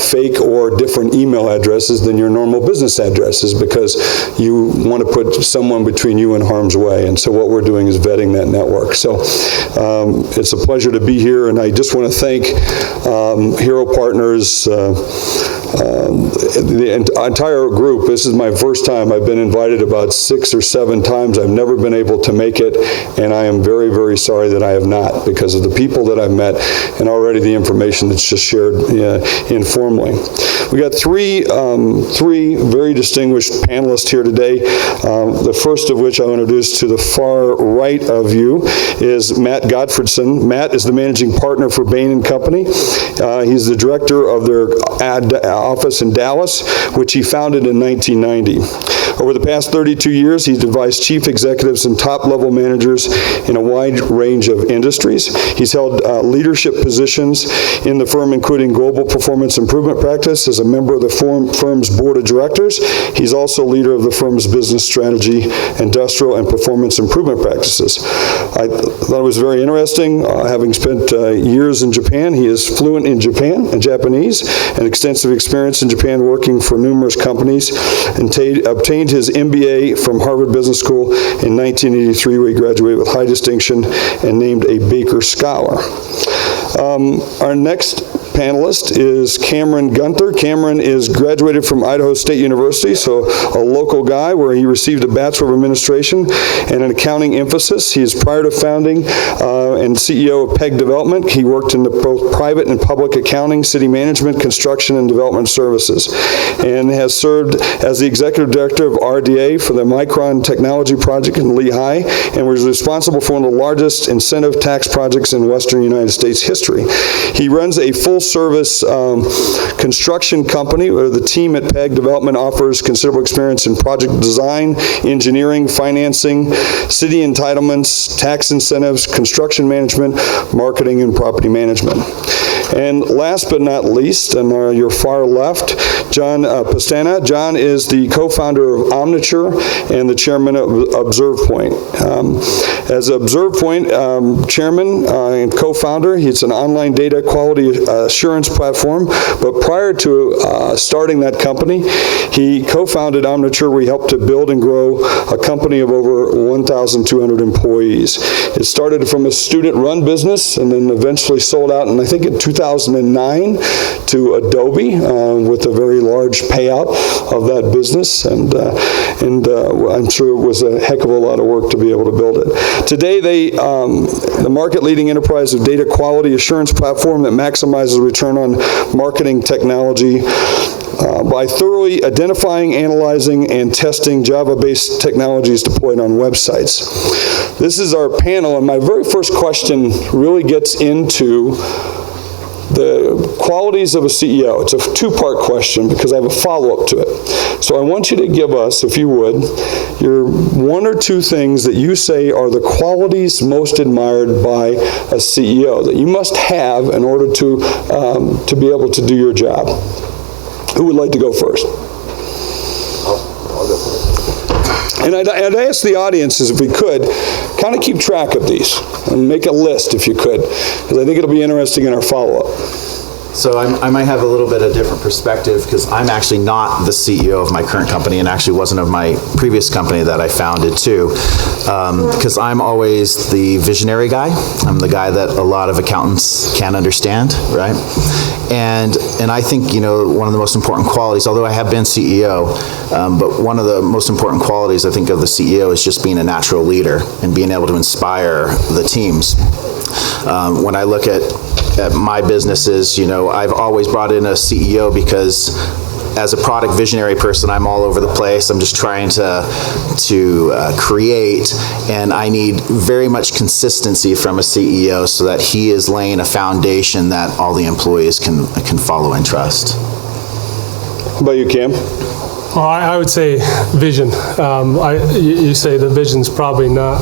fake or different email addresses than your normal business addresses because you want to put someone between you and harm's way. And so what we're doing is vetting that network. So it's a pleasure to be here, and I just want to thank Hero Partners, the entire group. This is my first time. I've been invited about 6 or 7 times. I've never been able to make it, and I am very, very sorry that I have not, because of the people that I've met and already the information that's just shared informally. We got three very distinguished panelists here today. The first of which I'll introduce to the far right of you is Matt Gottfredson. Matt is the managing partner for Bain & Company. He's the director of their ad office in Dallas, which he founded in 1990. Over the past 32 years, he's advised chief executives and top-level managers in a wide range of industries. He's held leadership positions in the firm, including global performance improvement practice as a member of the firm's board of directors. He's also leader of the firm's business strategy, industrial, and performance improvement practices. I thought it was very interesting, having spent years in Japan. He is fluent in Japanese, and extensive experience in Japan working for numerous companies, and obtained his MBA from Harvard Business School in 1983, where he graduated with high distinction and named a Baker Scholar. Our next panelist is Cameron Gunther. Cameron is graduated from Idaho State University, so a local guy, where he received a Bachelor of Administration and an accounting emphasis. He is prior to founding and CEO of PEG Development. He worked in both private and public accounting, city management, construction, and development services, and has served as the executive director of RDA for the Micron Technology Project in Lehigh, and was responsible for one of the largest incentive tax projects in Western United States history. He runs a full-service construction company where the team at PEG Development offers considerable experience in project design, engineering, financing, city entitlements, tax incentives, construction management, marketing, and property management. And last but not least, on your far left, John Pastana. John is the co-founder of Omniture and the chairman of ObservePoint. As ObservePoint chairman and co-founder, he's an online data quality assurance platform, but prior to starting that company, he co-founded Omniture, where he helped to build and grow a company of over 1,200 employees. It started from a student-run business and then eventually sold out, and I think in 2009 to Adobe with a very large payout of that business, and I'm sure it was a heck of a lot of work to be able to build it. Today, the market-leading enterprise of data quality assurance platform that maximizes return on marketing technology by thoroughly identifying, analyzing, and testing Java-based technologies deployed on websites. This is our panel, and my very first question really gets into the qualities of a CEO. It's a two-part question because I have a follow-up to it. So I want you to give us, if you would, your 1 or 2 things that you say are the qualities most admired by a CEO that you must have in order to be able to do your job. Who would like to go first? I'll go first. And I'd ask the audiences, if we could, kind of keep track of these and make a list if you could, because I think it'll be interesting in our follow-up. So I might have a little bit of different perspective because I'm actually not the CEO of my current company and actually wasn't of my previous company that I founded too. Because I'm always the visionary guy. I'm the guy that a lot of accountants can't understand, right? And I think, you know, one of the most important qualities, although I have been CEO, but one of the most important qualities I think of the CEO is just being a natural leader and being able to inspire the teams. When I look at my businesses, you know, I've always brought in a CEO because as a product visionary person, I'm all over the place. I'm just trying to create, and I need very much consistency from a CEO so that he is laying a foundation that all the employees can follow and trust. How about you, Cam? Well, I would say vision. You say the vision's probably not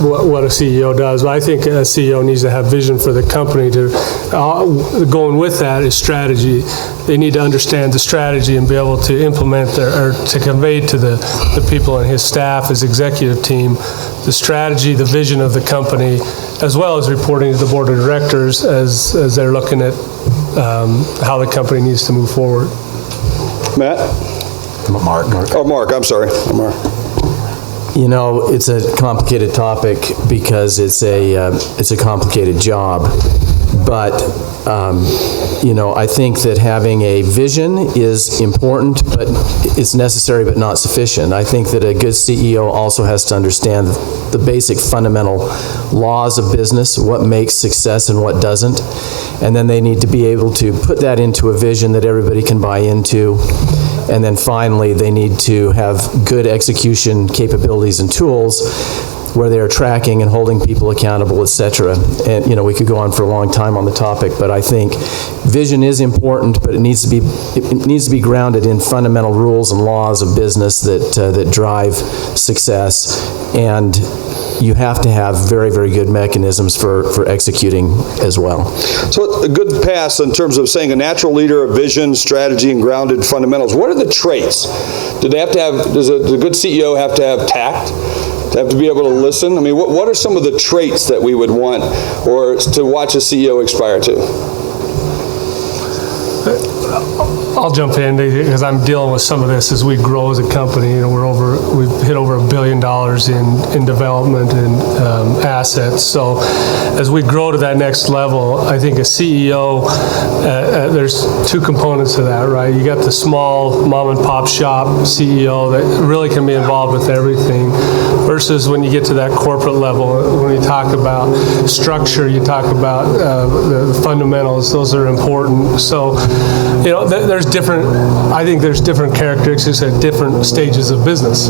what a CEO does, but I think a CEO needs to have vision for the company. Going with that is strategy. They need to understand the strategy and be able to implement or to convey to the people in his staff, his executive team, the strategy, the vision of the company, as well as reporting to the board of directors as they're looking at how the company needs to move forward. Matt? Mark. Oh, Mark, I'm sorry. Mark. You know, it's a complicated topic because it's a complicated job. But, you know, I think that having a vision is important, but it's necessary but not sufficient. I think that a good CEO also has to understand the basic fundamental laws of business, what makes success and what doesn't. And then they need to be able to put that into a vision that everybody can buy into. And then finally, they need to have good execution capabilities and tools where they're tracking and holding people accountable, et cetera. And, you know, we could go on for a long time on the topic, but I think vision is important, but it needs to be grounded in fundamental rules and laws of business that drive success. And you have to have very, very good mechanisms for executing as well. So a good pass in terms of saying a natural leader of vision, strategy, and grounded fundamentals. What are the traits? Do they have to have, does a good CEO have to have tact? To have to be able to listen? I mean, what are some of the traits that we would want or to watch a CEO aspire to? I'll jump in because I'm dealing with some of this as we grow as a company. You know, we've hit over $1 billion in development and assets. So as we grow to that next level, I think a CEO, there's two components to that, right? You got the small mom and pop shop CEO that really can be involved with everything, versus when you get to that corporate level, when you talk about structure, you talk about the fundamentals, those are important. So, you know, I think there's different characteristics at different stages of business.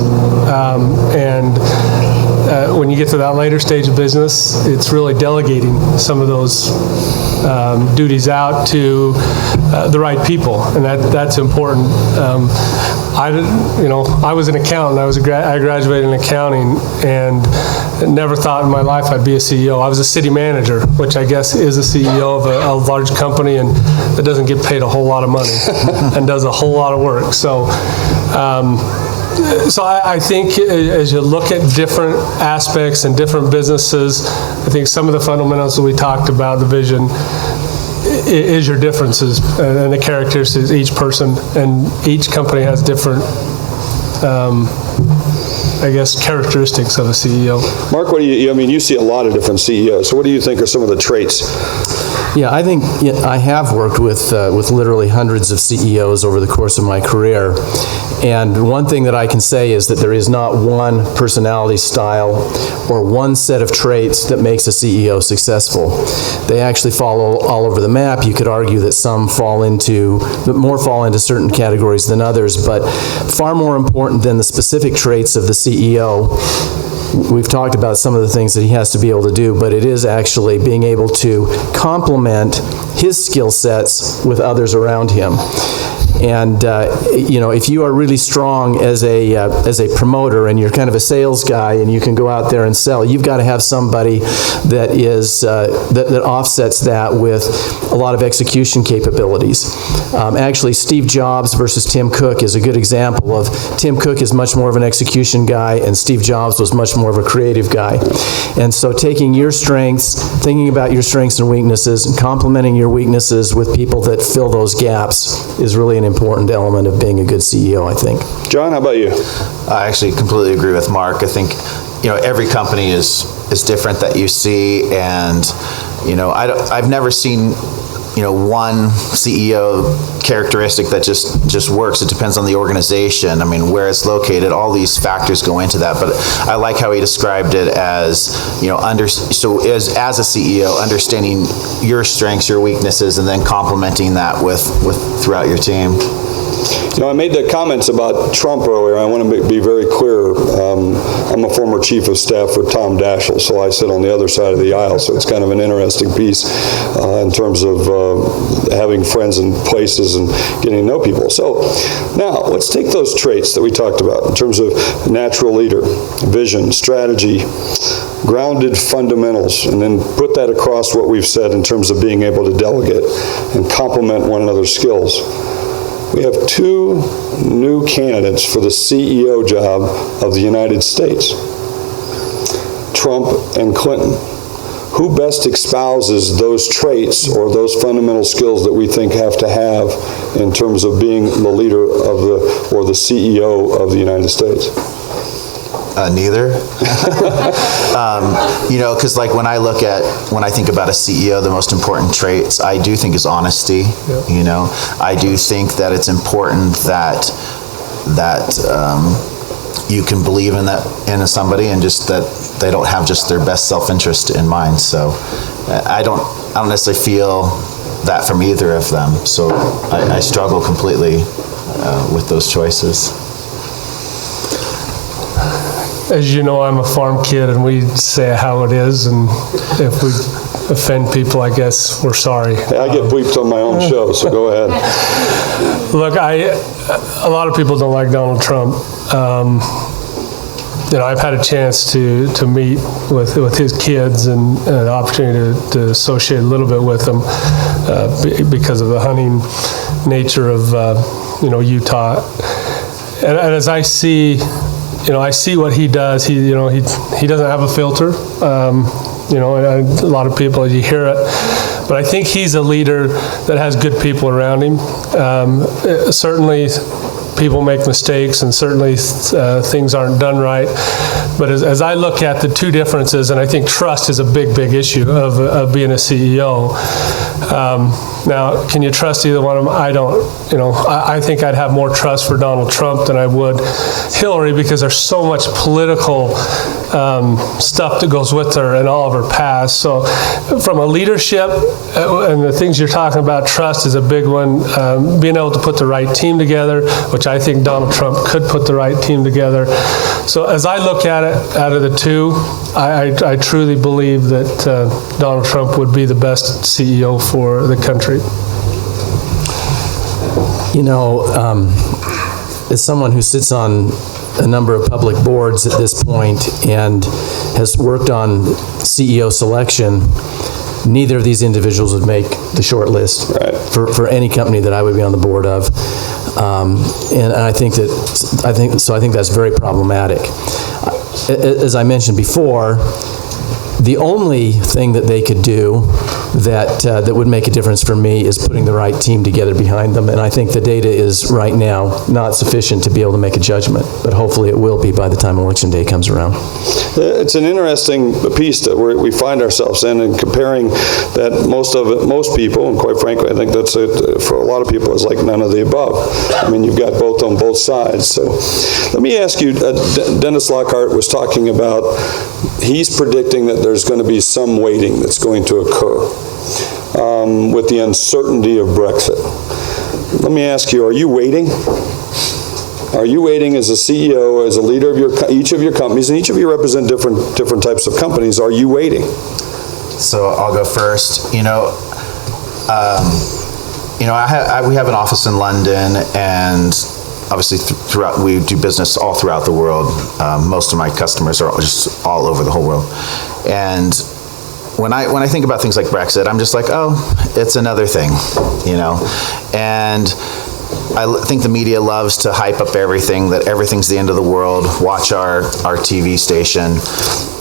When you get to that later stage of business, it's really delegating some of those duties out to the right people, and that's important. I was an accountant. I graduated in accounting, and never thought in my life I'd be a CEO. I was a city manager, which I guess is a CEO of a large company, and that doesn't get paid a whole lot of money and does a whole lot of work. So I think as you look at different aspects and different businesses, I think some of the fundamentals that we talked about, the vision, is your differences and the characteristics of each person, and each company has different characteristics of a CEO. Mark, what do you see a lot of different CEOs, so what do you think are some of the traits? Yeah, I think I have worked with literally hundreds of CEOs over the course of my career. And one thing that I can say is that there is not one personality style or one set of traits that makes a CEO successful. They actually fall all over the map. You could argue that some more fall into certain categories than others, but far more important than the specific traits of the CEO, we've talked about some of the things that he has to be able to do, but it is actually being able to complement his skill sets with others around him. And if you are really strong as a promoter and you're kind of a sales guy and you can go out there and sell, you've got to have somebody that is that offsets that with a lot of execution capabilities. Actually, Steve Jobs versus Tim Cook is a good example of Tim Cook is much more of an execution guy and Steve Jobs was much more of a creative guy. And so taking your strengths, thinking about your strengths and weaknesses, and complementing your weaknesses with people that fill those gaps is really an important element of being a good CEO, I think. John, how about you? I actually completely agree with Mark. I think, every company is different that you see, and, I've never seen, one CEO characteristic that just works. It depends on the organization. I mean, where it's located, all these factors go into that. But I like how he described it as, as a CEO, understanding your strengths, your weaknesses, and then complementing that with throughout your team. I made the comments about Trump earlier. I want to be very clear. I'm a former chief of staff for Tom Daschle, so I sit on the other side of the aisle, so it's kind of an interesting piece in terms of having friends in places and getting to know people. So now, let's take those traits that we talked about in terms of natural leader, vision, strategy, grounded fundamentals, and then put that across what we've said in terms of being able to delegate and complement one another's skills. We have 2 new candidates for the CEO job of the United States, Trump and Clinton. Who best espouses those traits or those fundamental skills that we think have to have in terms of being the leader of the CEO of the United States? Neither. Because like when I think about a CEO, the most important traits I do think is honesty. Yep. I do think that it's important that you can believe in somebody and just that they don't have just their best self-interest in mind. So I don't necessarily feel that from either of them. So I struggle completely with those choices. As you know, I'm a farm kid, and we say how it is, and if we offend people, I guess we're sorry. Hey, I get bleeped on my own show, so go ahead. Look, a lot of people don't like Donald Trump. I've had a chance to meet with his kids and an opportunity to associate a little bit with them because of the hunting nature of Utah. And as I see. I see what he does. He doesn't have a filter. A lot of people, you hear it, but I think he's a leader that has good people around him. Certainly, people make mistakes, and certainly things aren't done right. But as I look at the 2 differences, and I think trust is a big issue of being a CEO. Now, can you trust either one of them? I don't. I think I'd have more trust for Donald Trump than I would Hillary, because there's so much political stuff that goes with her and all of her past. So from a leadership and the things you're talking about, trust is a big one. Being able to put the right team together, which I think Donald Trump could put the right team together. So as I look at it, out of the 2, I truly believe that Donald Trump would be the best CEO for the country. As someone who sits on a number of public boards at this point and has worked on CEO selection, neither of these individuals would make the short list for any company that I would be on the board of. And I think that's very problematic. As I mentioned before, the only thing that they could do that would make a difference for me is putting the right team together behind them. And I think the data is right now not sufficient to be able to make a judgment, but hopefully it will be by the time Election Day comes around. It's an interesting piece that we find ourselves in, and comparing that most people, and quite frankly, I think that's for a lot of people, is like none of the above. I mean, you've got both on both sides. So let me ask you, Dennis Lockhart was talking about, he's predicting that there's going to be some waiting that's going to occur with the uncertainty of Brexit. Let me ask you, are you waiting? Are you waiting as a CEO, as a leader of each of your companies, and each of you represent different types of companies? Are you waiting? So I'll go first. We have an office in London, and obviously we do business all throughout the world. Most of my customers are just all over the whole world. And when I think about things like Brexit, I'm just like, oh, it's another thing, And I think the media loves to hype up everything, that everything's the end of the world. Watch our TV station,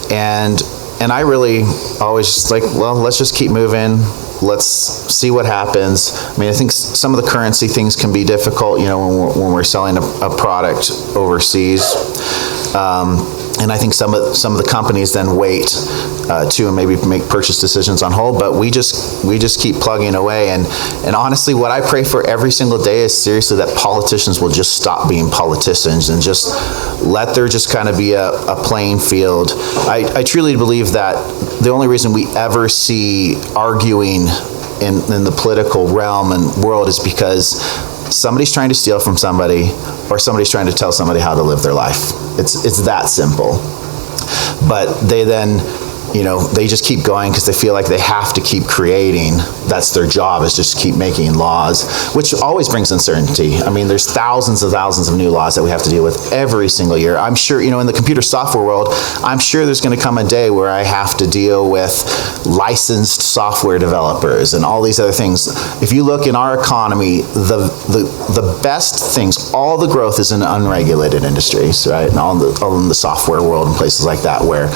and I really always just like, well, let's just keep moving. Let's see what happens. I mean, I think some of the currency things can be difficult, when we're selling a product overseas. And I think some of the companies then wait too, and maybe make purchase decisions on hold. But we just keep plugging away. And honestly, what I pray for every single day is seriously that politicians will just stop being politicians and just let there just kind of be a playing field. I truly believe that the only reason we ever see arguing in the political realm and world is because somebody's trying to steal from somebody, or somebody's trying to tell somebody how to live their life. It's that simple. But they then, they just keep going because they feel like they have to keep creating. That's their job, is just keep making laws, which always brings uncertainty. I mean, there's thousands of new laws that we have to deal with every single year. I'm sure, in the computer software world, I'm sure there's going to come a day where I have to deal with licensed software developers and all these other things. If you look in our economy, the best things, all the growth is in unregulated industries, right? And all in the software world and places like that where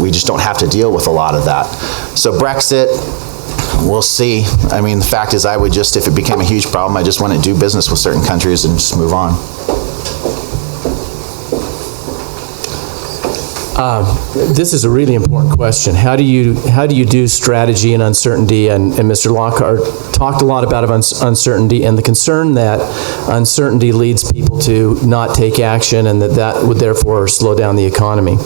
we just don't have to deal with a lot of that. So Brexit, we'll see. I mean, the fact is, I would just, if it became a huge problem, I just wouldn't do business with certain countries and just move on. This is a really important question. How do you do strategy and uncertainty? And Mr. Lockhart talked a lot about uncertainty and the concern that uncertainty leads people to not take action, and that would therefore slow down the economy.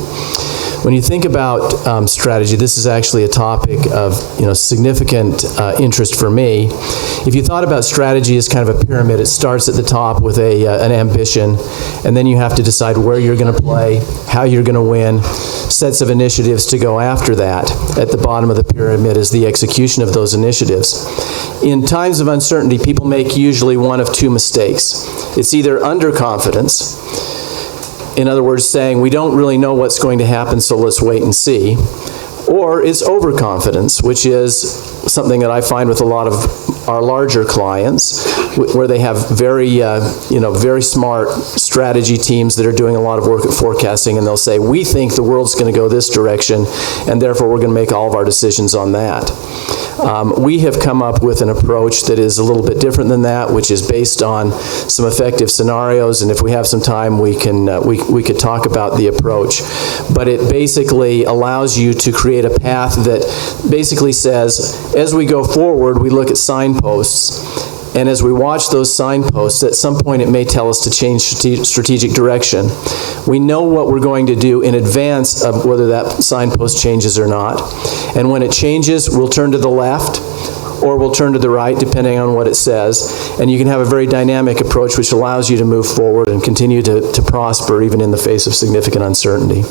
When you think about strategy, this is actually a topic of significant interest for me. If you thought about strategy as kind of a pyramid, it starts at the top with an ambition, and then you have to decide where you're going to play, how you're going to win, sets of initiatives to go after that. At the bottom of the pyramid is the execution of those initiatives. In times of uncertainty, people make usually one of two mistakes. It's either underconfidence, in other words, saying we don't really know what's going to happen, so let's wait and see. Or it's overconfidence, which is something that I find with a lot of our larger clients, where they have very smart strategy teams that are doing a lot of work at forecasting, and they'll say, we think the world's going to go this direction, and therefore we're going to make all of our decisions on that. We have come up with an approach that is a little bit different than that, which is based on some effective scenarios, and if we have some time, we could talk about the approach. But it basically allows you to create a path that basically says, as we go forward, we look at signposts, and as we watch those signposts, at some point it may tell us to change strategic direction. We know what we're going to do in advance of whether that signpost changes or not. And when it changes, we'll turn to the left or we'll turn to the right, depending on what it says. And you can have a very dynamic approach which allows you to move forward and continue to prosper even in the face of significant uncertainty.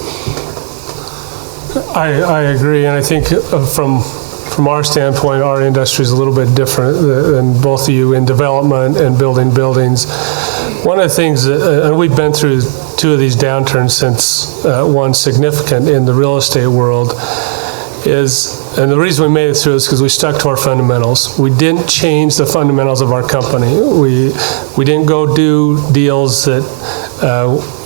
I agree, and I think from our standpoint, our industry is a little bit different than both of you in development and building buildings. One of the things, and we've been through two of these downturns since one significant in the real estate world, is, and the reason we made it through is because we stuck to our fundamentals. We didn't change the fundamentals of our company. We didn't go do deals that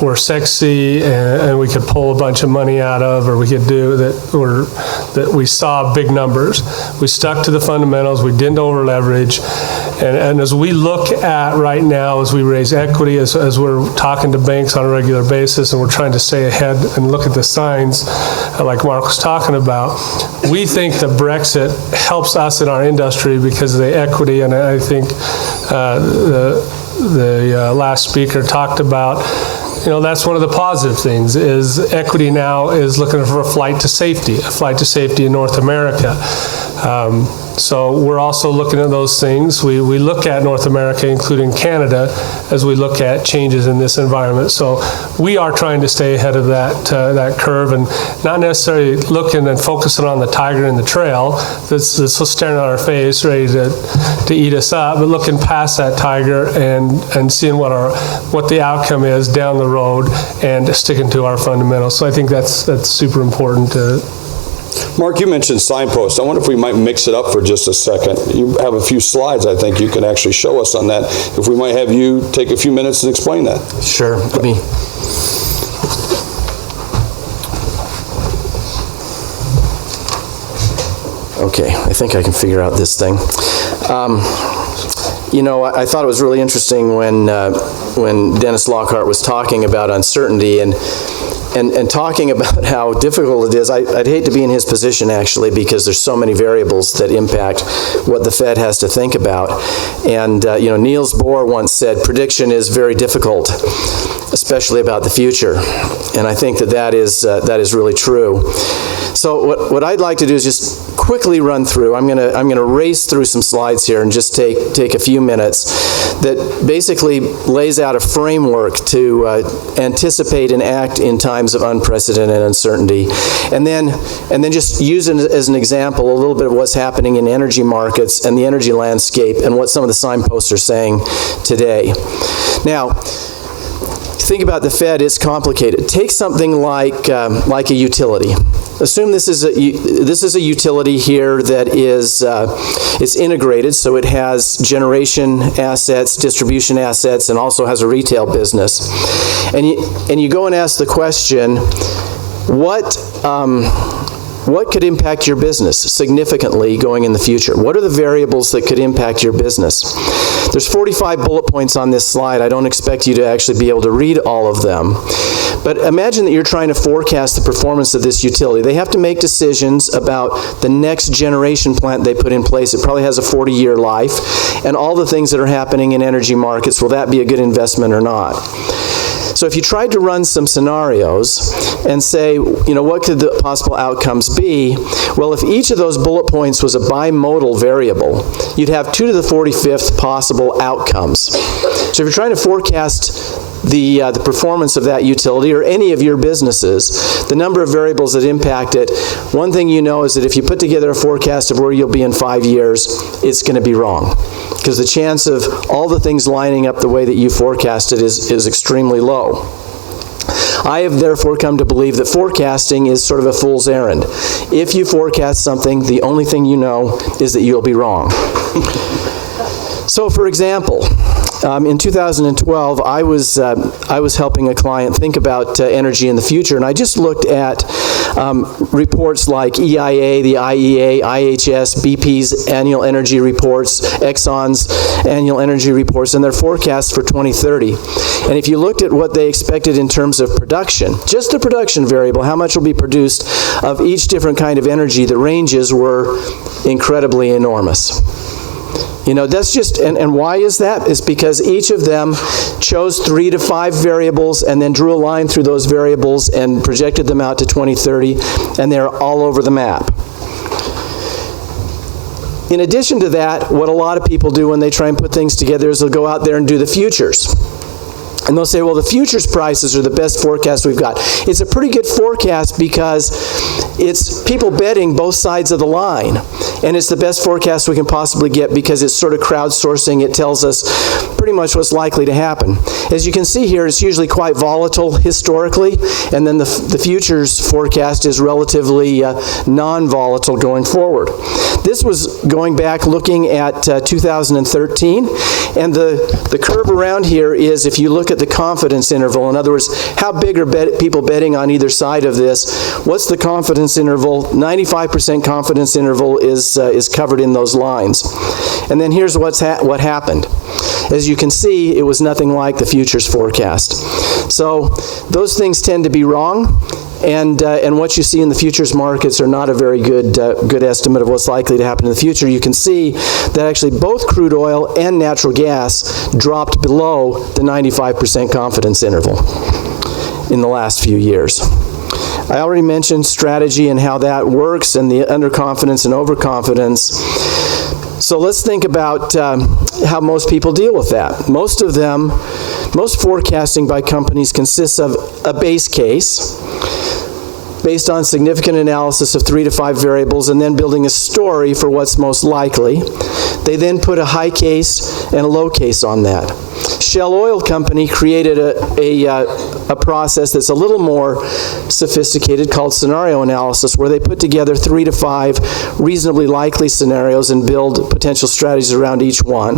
were sexy and we could pull a bunch of money out of, or we could do that we saw big numbers. We stuck to the fundamentals. We didn't over leverage. And as we look at right now, as we raise equity, as we're talking to banks on a regular basis, and we're trying to stay ahead and look at the signs, like Mark was talking about, we think that Brexit helps us in our industry because of the equity, and I think the last speaker talked about, that's one of the positive things, is equity now is looking for a flight to safety in North America. So we're also looking at those things. We look at North America, including Canada, as we look at changes in this environment. So we are trying to stay ahead of that curve, and not necessarily looking and focusing on the tiger in the trail that's staring at our face, ready to eat us up, but looking past that tiger and seeing what the outcome is down the road and sticking to our fundamentals. So I think that's super important to. Mark, you mentioned signposts. I wonder if we might mix it up for just a second. You have a few slides I think you can actually show us on that. If we might have you take a few minutes and explain that. Sure. Let me. Okay, I think I can figure out this thing. I thought it was really interesting when Dennis Lockhart was talking about uncertainty, and and talking about how difficult it is, I'd hate to be in his position, actually, because there's so many variables that impact what the Fed has to think about. And, Niels Bohr once said, prediction is very difficult, especially about the future. And I think that is really true. So what I'd like to do is just quickly run through. I'm gonna race through some slides here and just take a few minutes that basically lays out a framework to anticipate and act in times of unprecedented uncertainty, and then just use it as an example a little bit of what's happening in energy markets and the energy landscape and what some of the signposts are saying today. Now, think about the Fed. It's complicated. Take something like a utility. Assume this is a utility here that is it's integrated, so it has generation assets, distribution assets, and also has a retail business. And you go and ask the question, what could impact your business significantly going in the future? What are the variables that could impact your business? There's 45 bullet points on this slide. I don't expect you to actually be able to read all of them. But imagine that you're trying to forecast the performance of this utility. They have to make decisions about the next generation plant they put in place. It probably has a 40-year life. And all the things that are happening in energy markets, will that be a good investment or not? So if you tried to run some scenarios and say, what could the possible outcomes be? Well, if each of those bullet points was a bimodal variable, you'd have 2 to the 45th possible outcomes. So if you're trying to forecast the performance of that utility or any of your businesses, the number of variables that impact it, one thing you know is that if you put together a forecast of where you'll be in 5 years, it's going to be wrong. Because the chance of all the things lining up the way that you forecasted is extremely low. I have therefore come to believe that forecasting is sort of a fool's errand. If you forecast something, the only thing you know is that you'll be wrong. So, for example, in 2012, I was helping a client think about energy in the future, and I just looked at reports like EIA, the IEA, IHS, BP's annual energy reports, Exxon's annual energy reports, and their forecasts for 2030. And if you looked at what they expected in terms of production, just the production variable, how much will be produced of each different kind of energy, the ranges were incredibly enormous. That's just, and why is that? It's because each of them chose 3 to 5 variables and then drew a line through those variables and projected them out to 2030, and they're all over the map. In addition to that, what a lot of people do when they try and put things together is they'll go out there and do the futures. And they'll say, well, the futures prices are the best forecast we've got. It's a pretty good forecast because it's people betting both sides of the line. And it's the best forecast we can possibly get because it's sort of crowdsourcing. It tells us pretty much what's likely to happen. As you can see here, it's usually quite volatile historically. And then the futures forecast is relatively non-volatile going forward. This was going back looking at 2013. And the curve around here is, if you look at the confidence interval, in other words, how big are people betting on either side of this? What's the confidence interval? 95% confidence interval is covered in those lines. And then here's what happened. As you can see, it was nothing like the futures forecast. So those things tend to be wrong. And what you see in the futures markets are not a very good estimate of what's likely to happen in the future. You can see that actually both crude oil and natural gas dropped below the 95% confidence interval in the last few years. I already mentioned strategy and how that works, and the underconfidence and overconfidence. So let's think about how most people deal with that. Most forecasting by companies consists of a base case based on significant analysis of 3 to 5 variables and then building a story for what's most likely. They then put a high case and a low case on that. Shell Oil Company created a process that's a little more sophisticated called scenario analysis, where they put together 3 to 5 reasonably likely scenarios and build potential strategies around each one.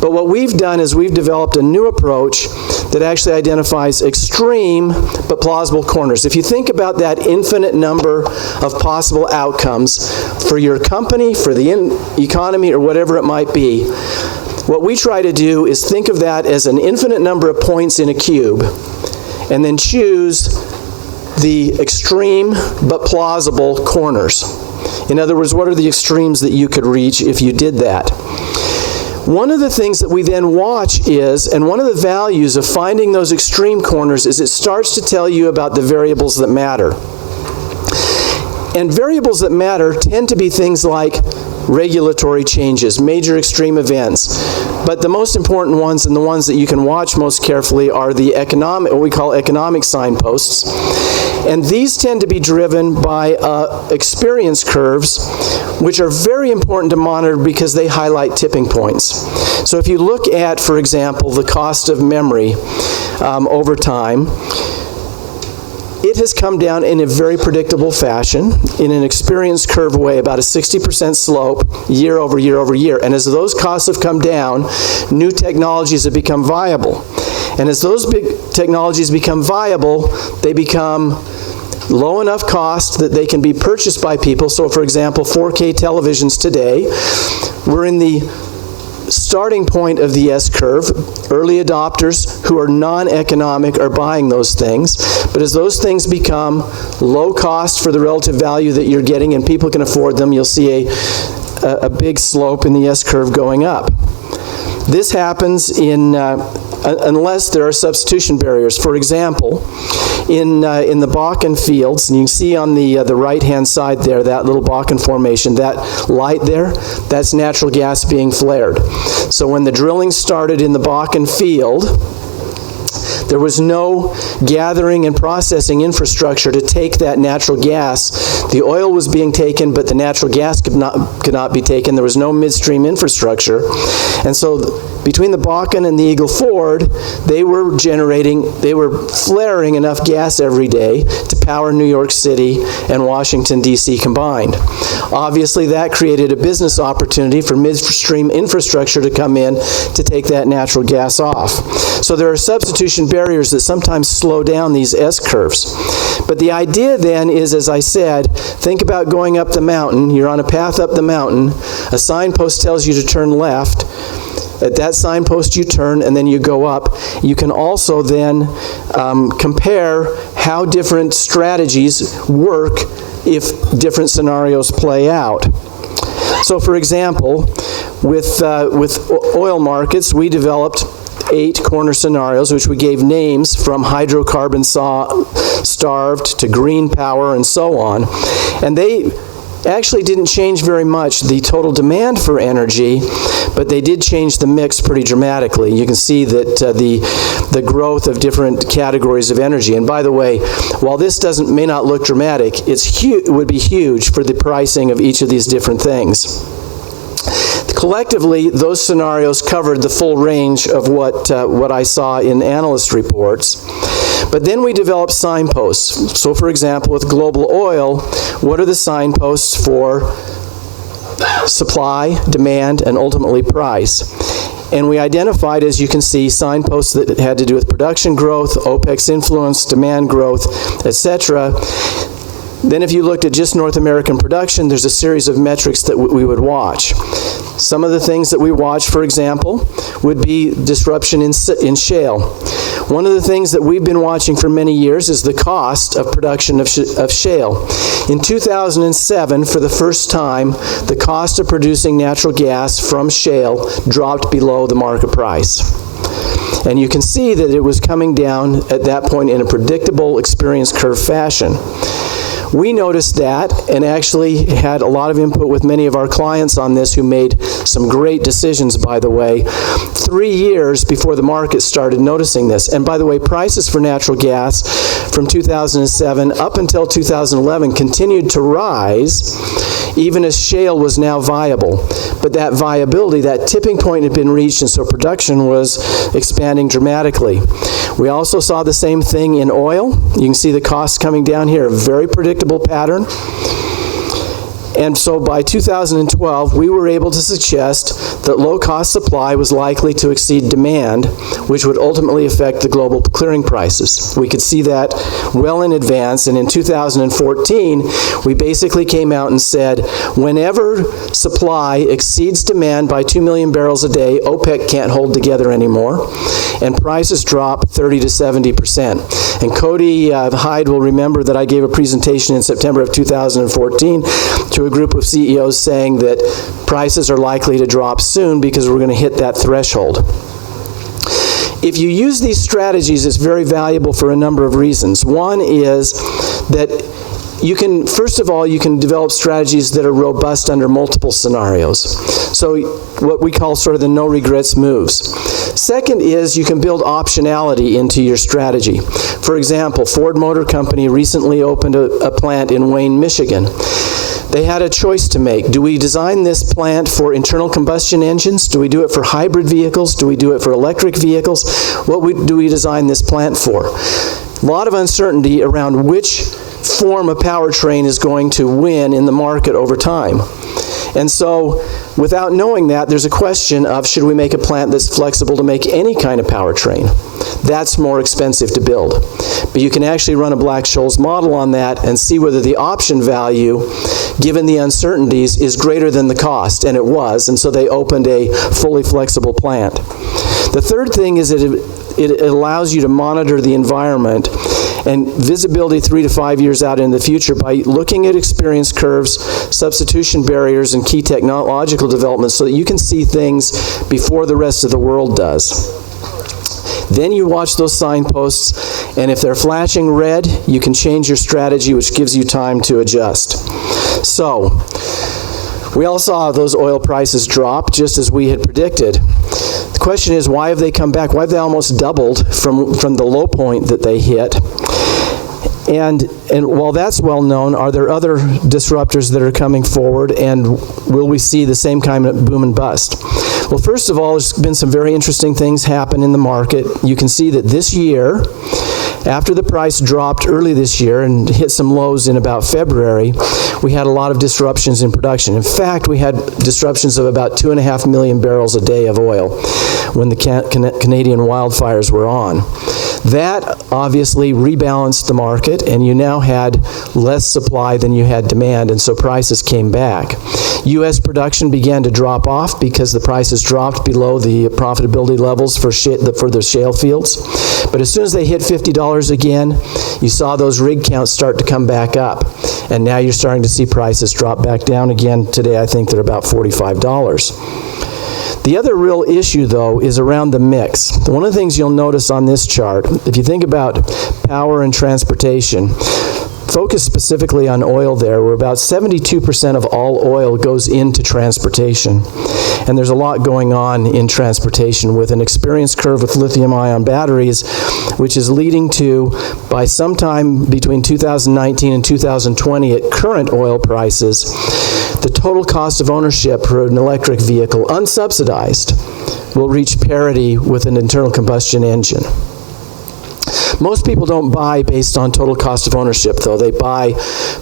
But what we've done is we've developed a new approach that actually identifies extreme but plausible corners. If you think about that infinite number of possible outcomes for your company, for the economy, or whatever it might be, what we try to do is think of that as an infinite number of points in a cube and then choose the extreme but plausible corners. In other words, what are the extremes that you could reach if you did that? One of the things that we then watch is, and one of the values of finding those extreme corners is it starts to tell you about the variables that matter. And variables that matter tend to be things like regulatory changes, major extreme events. But the most important ones and the ones that you can watch most carefully are the what we call economic signposts. And these tend to be driven by experience curves, which are very important to monitor because they highlight tipping points. So if you look at, for example, the cost of memory over time, it has come down in a very predictable fashion, in an experience curve way, about a 60% slope year over year over year. And as those costs have come down, new technologies have become viable. And as those big technologies become viable, they become low enough cost that they can be purchased by people. So for example, 4K televisions today, we're in the starting point of the S-curve. Early adopters who are non-economic are buying those things. But as those things become low cost for the relative value that you're getting and people can afford them, you'll see a big slope in the S-curve going up. This happens unless there are substitution barriers. For example, in the Bakken fields, and you can see on the right-hand side there, that little Bakken formation, that light there, that's natural gas being flared. So when the drilling started in the Bakken field, there was no gathering and processing infrastructure to take that natural gas. The oil was being taken, but the natural gas could not be taken. There was no midstream infrastructure. And so between the Bakken and the Eagle Ford, they were flaring enough gas every day to power New York City and Washington, D.C. combined. Obviously, that created a business opportunity for midstream infrastructure to come in to take that natural gas off. So there are substitution barriers that sometimes slow down these S-curves. But the idea then is, as I said, think about going up the mountain. You're on a path up the mountain. A signpost tells you to turn left. At that signpost you turn and then you go up. You can also then compare how different strategies work if different scenarios play out. So for example, with oil markets, we developed 8 corner scenarios, which we gave names from hydrocarbon starved to green power and so on. And they actually didn't change very much the total demand for energy, but they did change the mix pretty dramatically. You can see that the growth of different categories of energy. And by the way, while this may not look dramatic, it would be huge for the pricing of each of these different things. Collectively, those scenarios covered the full range of what I saw in analyst reports. But then we developed signposts. So for example, with global oil, what are the signposts for supply, demand, and ultimately price? And we identified, as you can see, signposts that had to do with production growth, OPEC's influence, demand growth, etc. Then if you looked at just North American production, there's a series of metrics that we would watch. Some of the things that we watch, for example, would be disruption in shale. One of the things that we've been watching for many years is the cost of production of shale. In 2007, for the first time, the cost of producing natural gas from shale dropped below the market price. And you can see that it was coming down at that point in a predictable experience curve fashion. We noticed that and actually had a lot of input with many of our clients on this who made some great decisions, by the way, 3 years before the market started noticing this. And by the way, prices for natural gas from 2007 up until 2011 continued to rise, even as shale was now viable. But that viability, that tipping point had been reached, and so production was expanding dramatically. We also saw the same thing in oil. You can see the costs coming down here, a very predictable pattern. And so by 2012, we were able to suggest that low-cost supply was likely to exceed demand, which would ultimately affect the global clearing prices. We could see that well in advance, and in 2014, we basically came out and said, whenever supply exceeds demand by 2 million barrels a day, OPEC can't hold together anymore, and prices drop 30 to 70%. And Cody Hyde will remember that I gave a presentation in September of 2014 to a group of CEOs saying that prices are likely to drop soon because we're going to hit that threshold. If you use these strategies, it's very valuable for a number of reasons. One is that you can, first of all, you can develop strategies that are robust under multiple scenarios. So what we call sort of the no regrets moves. Second is you can build optionality into your strategy. For example, Ford Motor Company recently opened a plant in Wayne, Michigan. They had a choice to make. Do we design this plant for internal combustion engines? Do we do it for hybrid vehicles? Do we do it for electric vehicles? Do we design this plant for? A lot of uncertainty around which form of powertrain is going to win in the market over time. And so, without knowing that, there's a question of should we make a plant that's flexible to make any kind of powertrain? That's more expensive to build. But you can actually run a Black-Scholes model on that and see whether the option value, given the uncertainties, is greater than the cost, and it was, and so they opened a fully flexible plant. The third thing is that it allows you to monitor the environment and visibility 3 to 5 years out in the future by looking at experience curves, substitution barriers, and key technological developments so that you can see things before the rest of the world does. Then you watch those signposts, and if they're flashing red, you can change your strategy, which gives you time to adjust. So, we all saw those oil prices drop just as we had predicted. The question is, why have they come back? Why have they almost doubled from the low point that they hit? And while that's well known, are there other disruptors that are coming forward, and will we see the same kind of boom and bust? Well, first of all, there's been some very interesting things happen in the market. You can see that this year, after the price dropped early this year and hit some lows in about February, we had a lot of disruptions in production. In fact, we had disruptions of about 2.5 million barrels a day of oil when the Canadian wildfires were on. That obviously rebalanced the market, and you now had less supply than you had demand, and so prices came back. U.S. production began to drop off because the prices dropped below the profitability levels for the shale fields. But as soon as they hit $50 again, you saw those rig counts start to come back up, and now you're starting to see prices drop back down again. Today, I think they're about $45. The other real issue, though, is around the mix. One of the things you'll notice on this chart, if you think about power and transportation, focus specifically on oil there, where about 72% of all oil goes into transportation. And there's a lot going on in transportation with an experience curve with lithium-ion batteries, which is leading to, by sometime between 2019 and 2020 at current oil prices, the total cost of ownership for an electric vehicle, unsubsidized, will reach parity with an internal combustion engine. Most people don't buy based on total cost of ownership, though. They buy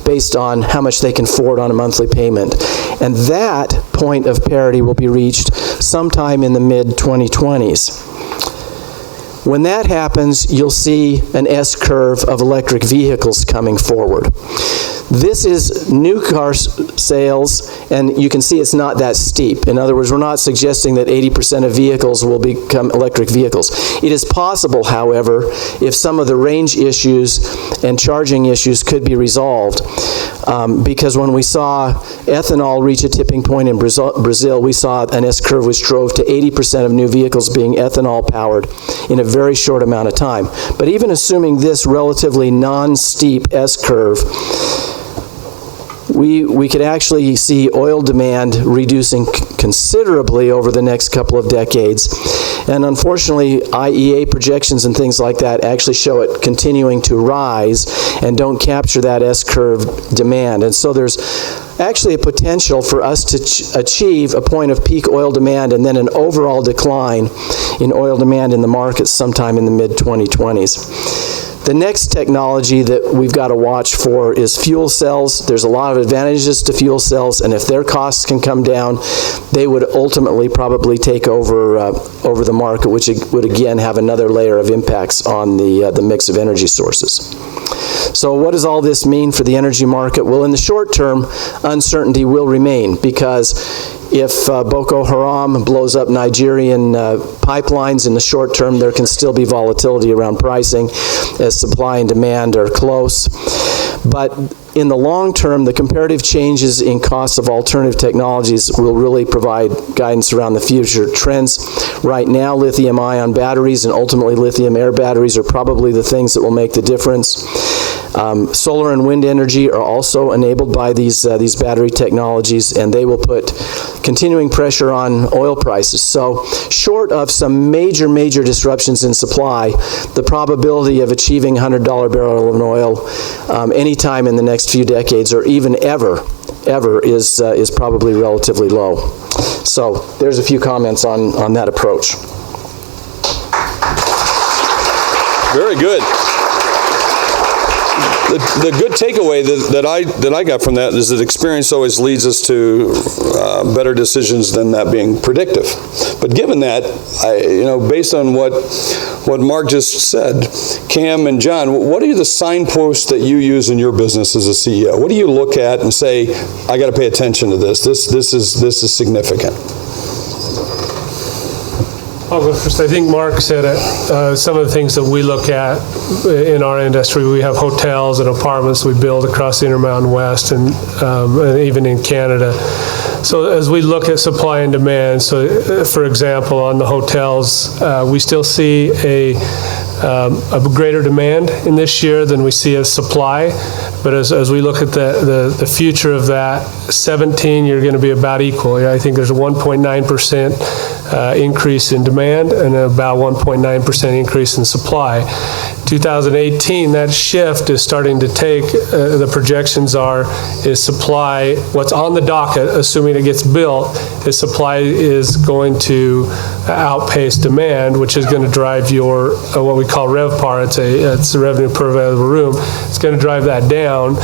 based on how much they can afford on a monthly payment. And that point of parity will be reached sometime in the mid-2020s. When that happens, you'll see an S-curve of electric vehicles coming forward. This is new car sales, and you can see it's not that steep. In other words, we're not suggesting that 80% of vehicles will become electric vehicles. It is possible, however, if some of the range issues and charging issues could be resolved, because when we saw ethanol reach a tipping point in Brazil, we saw an S-curve which drove to 80% of new vehicles being ethanol powered in a very short amount of time. But even assuming this relatively non-steep S-curve, we could actually see oil demand reducing considerably over the next couple of decades. And unfortunately, IEA projections and things like that actually show it continuing to rise and don't capture that S-curve demand. And so there's actually a potential for us to achieve a point of peak oil demand and then an overall decline in oil demand in the market sometime in the mid-2020s. The next technology that we've got to watch for is fuel cells. There's a lot of advantages to fuel cells, and if their costs can come down, they would ultimately probably take over the market, which would again have another layer of impacts on the mix of energy sources. So what does all this mean for the energy market? Well, in the short term, uncertainty will remain, because if Boko Haram blows up Nigerian pipelines in the short term, there can still be volatility around pricing as supply and demand are close. But in the long term, the comparative changes in costs of alternative technologies will really provide guidance around the future trends. Right now, lithium-ion batteries and ultimately lithium-air batteries are probably the things that will make the difference. Solar and wind energy are also enabled by these battery technologies, and they will put continuing pressure on oil prices. So short of some major disruptions in supply, the probability of achieving $100 barrel of oil anytime in the next few decades, or even ever is probably relatively low. So there's a few comments on that approach. Very good. The good takeaway that I got from that is that experience always leads us to better decisions than that being predictive. But given that, based on what Mark just said, Cam and John, what are the signposts that you use in your business as a CEO? What do you look at and say, I got to pay attention to this? This is significant. I'll go first. I think Mark said it. Some of the things that we look at in our industry, we have hotels and apartments we build across the Intermountain West and even in Canada. So as we look at supply and demand, so for example, on the hotels, we still see a greater demand in this year than we see as supply. But as we look at the future of that, 17, you're going to be about equal. I think there's a 1.9% increase in demand and about 1.9% increase in supply. 2018, that shift is starting to take, the projections is supply, what's on the docket, assuming it gets built, is supply is going to outpace demand, which is going to drive your, what we call RevPAR, it's the revenue per available room. It's going to drive that down,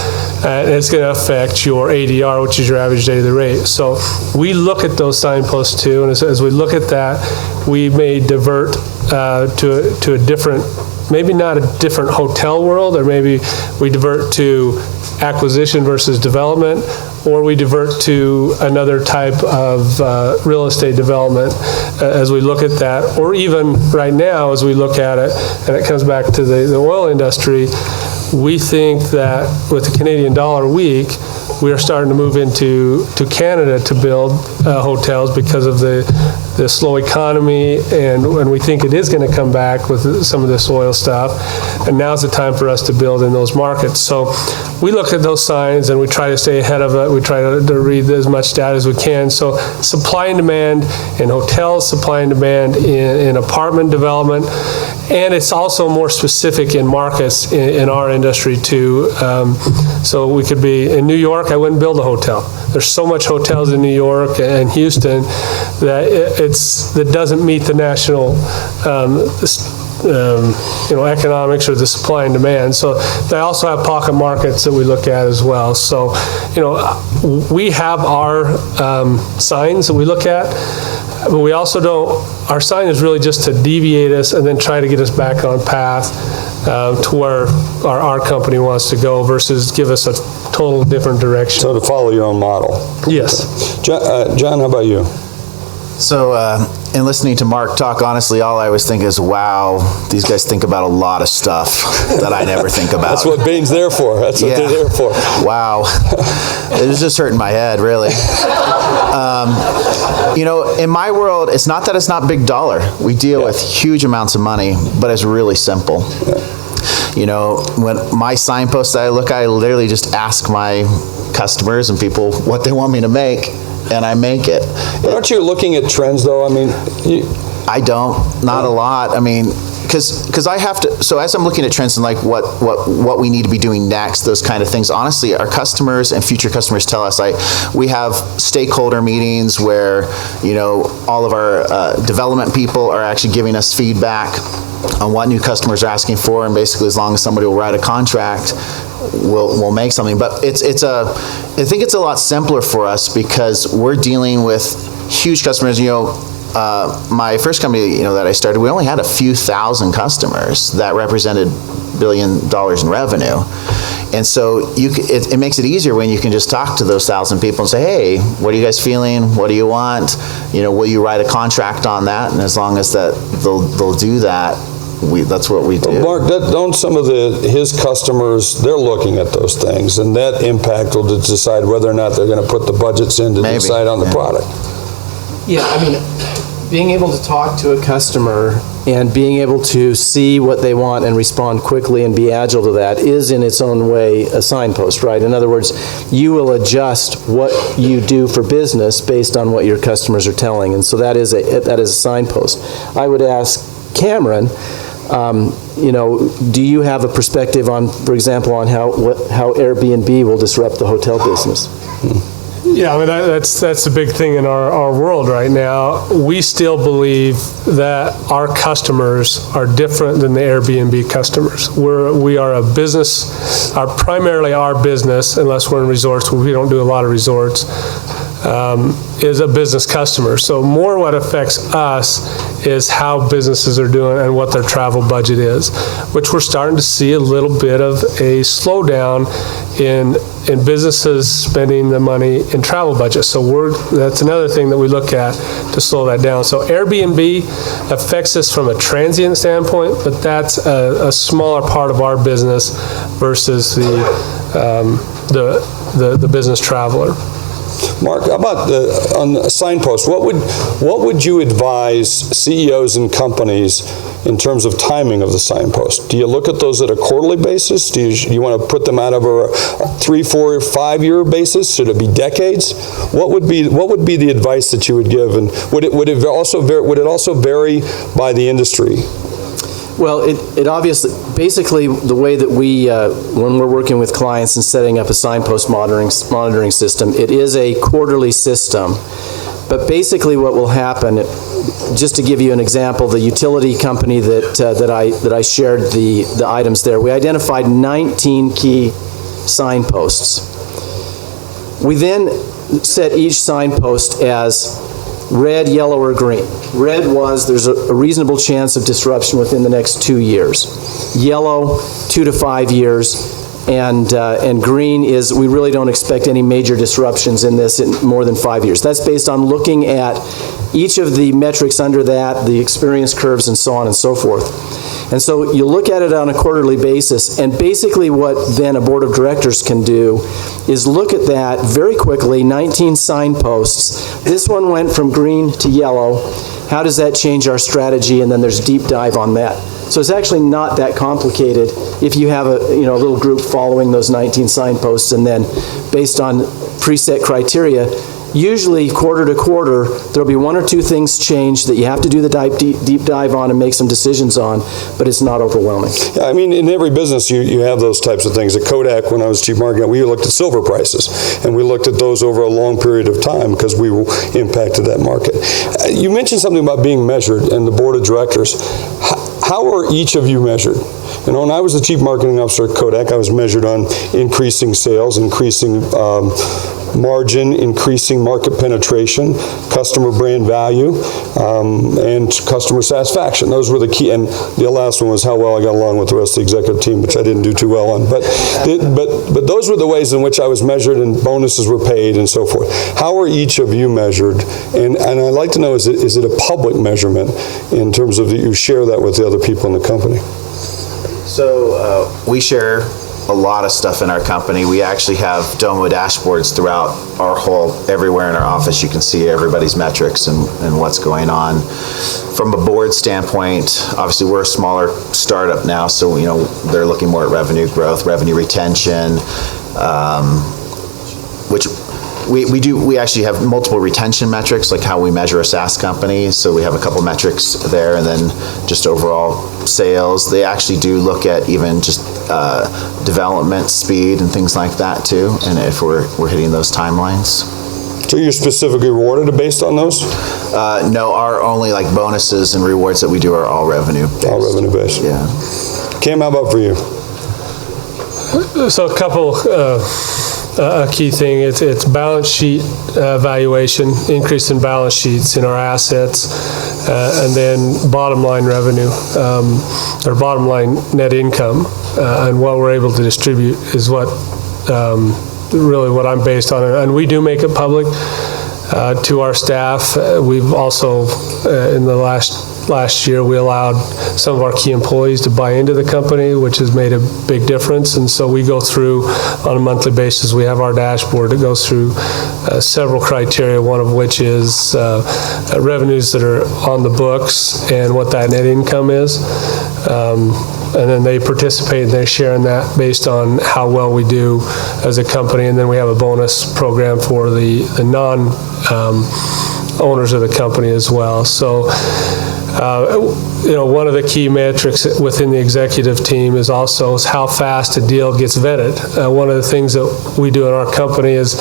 and it's going to affect your ADR, which is your average daily rate. So we look at those signposts too, and as we look at that, we may divert to a different, maybe not a different hotel world, or maybe we divert to acquisition versus development, or we divert to another type of real estate development as we look at that. Or even right now, as we look at it, and it comes back to the oil industry, we think that with the Canadian dollar weak, we are starting to move into Canada to build hotels because of the slow economy, and we think it is going to come back with some of this oil stuff. And now's the time for us to build in those markets. So we look at those signs and we try to stay ahead of it. We try to read as much data as we can. So supply and demand in hotels, supply and demand in apartment development, and it's also more specific in markets in our industry too. So we could be in New York, I wouldn't build a hotel. There's so much hotels in New York and Houston that that doesn't meet the national economics or the supply and demand. So they also have pocket markets that we look at as well. So, we have our signs that we look at, but we also don't, our sign is really just to deviate us and then try to get us back on path to where our company wants to go versus give us a total different direction. So to follow your own model. Yes. John, how about you? So in listening to Mark talk, honestly, all I always think is, wow, these guys think about a lot of stuff that I never think about. That's what Bain's there for. That's what they're there for. Wow. It was just hurting my head, really. In my world, it's not that it's not big dollar. We deal with huge amounts of money, but it's really simple. When my signposts that I look at, I literally just ask my customers and people what they want me to make, and I make it. But aren't you looking at trends, though? I mean, I don't. Not a lot. I mean, because I have to, so as I'm looking at trends and like what we need to be doing next, those kind of things, honestly, our customers and future customers tell us, we have stakeholder meetings where, all of our development people are actually giving us feedback on what new customers are asking for, and basically as long as somebody will write a contract, we'll make something. But I think it's a lot simpler for us because we're dealing with huge customers. My first company, that I started, we only had a few thousand customers that represented $1 billion in revenue. And so it makes it easier when you can just talk to those 1,000 people and say, hey, what are you guys feeling? What do you want? Will you write a contract on that? And as long as they'll do that, that's what we do. Mark, don't some of his customers, they're looking at those things, and that impact will decide whether or not they're going to put the budgets in to decide on the product. Yeah, being able to talk to a customer and being able to see what they want and respond quickly and be agile to that is in its own way a signpost, right? In other words, you will adjust what you do for business based on what your customers are telling, and so that is a signpost. I would ask Cameron, do you have a perspective on, for example, on how Airbnb will disrupt the hotel business? Yeah, that's the big thing in our world right now. We still believe that our customers are different than the Airbnb customers. We are a business, primarily our business, unless we're in resorts, we don't do a lot of resorts, is a business customer. So more what affects us is how businesses are doing and what their travel budget is, which we're starting to see a little bit of a slowdown in businesses spending the money in travel budgets. So that's another thing that we look at to slow that down. So Airbnb affects us from a transient standpoint, but that's a smaller part of our business versus the business traveler. Mark, how about on the signpost? What would you advise CEOs and companies in terms of timing of the signpost? Do you look at those at a quarterly basis? Do you want to put them out over a 3, 4, 5 year basis? Should it be decades? What would be the advice that you would give? And would it also vary by the industry? Well, it obviously, basically the way that we, when we're working with clients and setting up a signpost monitoring system, it is a quarterly system. But basically what will happen, just to give you an example, the utility company that I shared the items there, we identified 19 key signposts. We then set each signpost as red, yellow, or green. Red was there's a reasonable chance of disruption within the next 2 years. Yellow, 2 to 5 years. And green is we really don't expect any major disruptions in this in more than 5 years. That's based on looking at each of the metrics under that, the experience curves, and so on and so forth. And so you look at it on a quarterly basis, and basically what then a board of directors can do is look at that very quickly, 19 signposts. This one went from green to yellow. How does that change our strategy? And then there's deep dive on that. So it's actually not that complicated if you have a little group following those 19 signposts, and then based on preset criteria, usually quarter to quarter, there'll be 1 or 2 things changed that you have to do the deep dive on and make some decisions on, but it's not overwhelming. Yeah, I mean, in every business, you have those types of things. At Kodak, when I was chief marketing, we looked at silver prices, and we looked at those over a long period of time because we impacted that market. You mentioned something about being measured and the board of directors. How are each of you measured? When I was the chief marketing officer at Kodak, I was measured on increasing sales, increasing margin, increasing market penetration, customer brand value, and customer satisfaction. Those were the key. And the last one was how well I got along with the rest of the executive team, which I didn't do too well on. But those were the ways in which I was measured, and bonuses were paid, and so forth. How are each of you measured? And I'd like to know, is it a public measurement in terms of that you share that with the other people in the company? So we share a lot of stuff in our company. We actually have Domo dashboards throughout everywhere in our office. You can see everybody's metrics and what's going on. From a board standpoint, obviously we're a smaller startup now, so they're looking more at revenue growth, revenue retention, which we actually have multiple retention metrics, like how we measure a SaaS company. So we have a couple metrics there, and then just overall sales. They actually do look at even just development speed and things like that too, and if we're hitting those timelines. So you're specifically rewarded based on those? No, our only like bonuses and rewards that we do are all revenue based. All revenue based. Yeah. Cam, how about for you? So a couple, a key thing, it's balance sheet valuation, increase in balance sheets in our assets, and then bottom line revenue, or bottom line net income, and what we're able to distribute is what really what I'm based on. And we do make it public to our staff. We've also, in the last year, we allowed some of our key employees to buy into the company, which has made a big difference. And so we go through on a monthly basis. We have our dashboard that goes through several criteria, one of which is revenues that are on the books and what that net income is. And then they participate and they share in that based on how well we do as a company. And then we have a bonus program for the non-owners of the company as well. So, one of the key metrics within the executive team is also how fast a deal gets vetted. One of the things that we do in our company is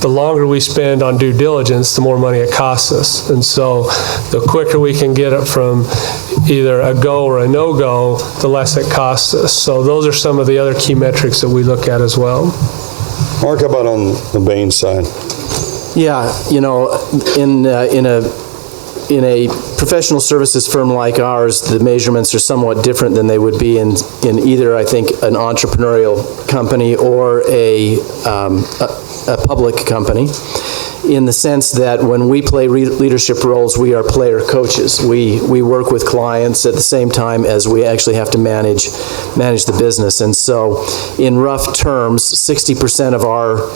the longer we spend on due diligence, the more money it costs us. And so the quicker we can get it from either a go or a no-go, the less it costs us. So those are some of the other key metrics that we look at as well. Mark, how about on the Bain side? Yeah, in a professional services firm like ours, the measurements are somewhat different than they would be in either, I think, an entrepreneurial company or a public company, in the sense that when we play leadership roles, we are player coaches. We work with clients at the same time as we actually have to manage the business. And so in rough terms, 60% of our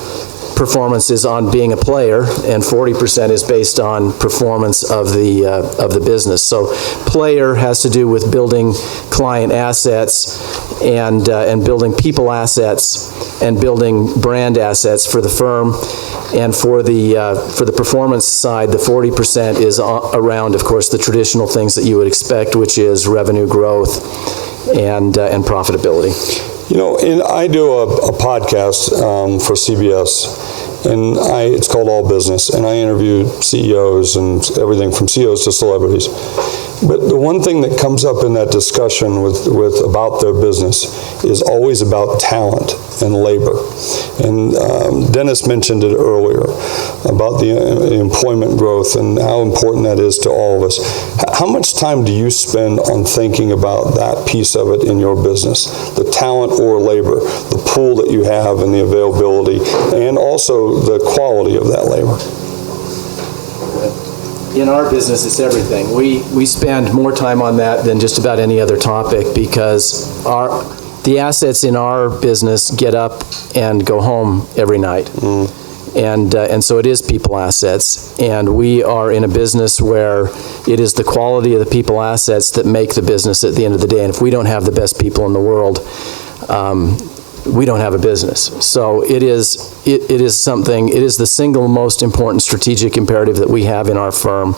performance is on being a player, and 40% is based on performance of the business. So player has to do with building client assets and building people assets and building brand assets for the firm. And for the performance side, the 40% is around, of course, the traditional things that you would expect, which is revenue growth and profitability. And I do a podcast for CBS, and it's called All Business, and I interview CEOs and everything from CEOs to celebrities. But the one thing that comes up in that discussion with about their business is always about talent and labor. And Dennis mentioned it earlier about the employment growth and how important that is to all of us. How much time do you spend on thinking about that piece of it in your business? The talent or labor, the pool that you have and the availability, and also the quality of that labor? In our business, it's everything. We spend more time on that than just about any other topic, because the assets in our business get up and go home every night. And so it is people assets. And we are in a business where it is the quality of the people assets that make the business at the end of the day. And if we don't have the best people in the world, we don't have a business. So it is the single most important strategic imperative that we have in our firm.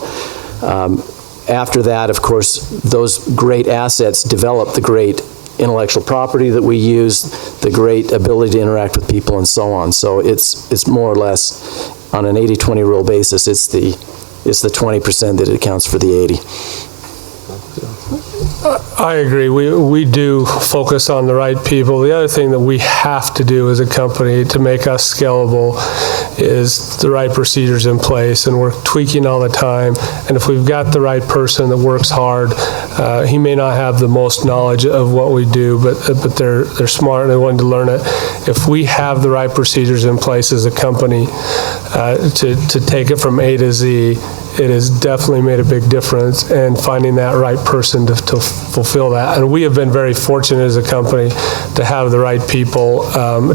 After that, of course, those great assets develop the great intellectual property that we use, the great ability to interact with people, and so on. So it's more or less on an 80-20 rule basis. It's the 20% that accounts for the 80. I agree. We do focus on the right people. The other thing that we have to do as a company to make us scalable is the right procedures in place, and we're tweaking all the time. And if we've got the right person that works hard, he may not have the most knowledge of what we do, but they're smart and they're willing to learn it. If we have the right procedures in place as a company to take it from A to Z, it has definitely made a big difference, and finding that right person to fulfill that. And we have been very fortunate as a company to have the right people.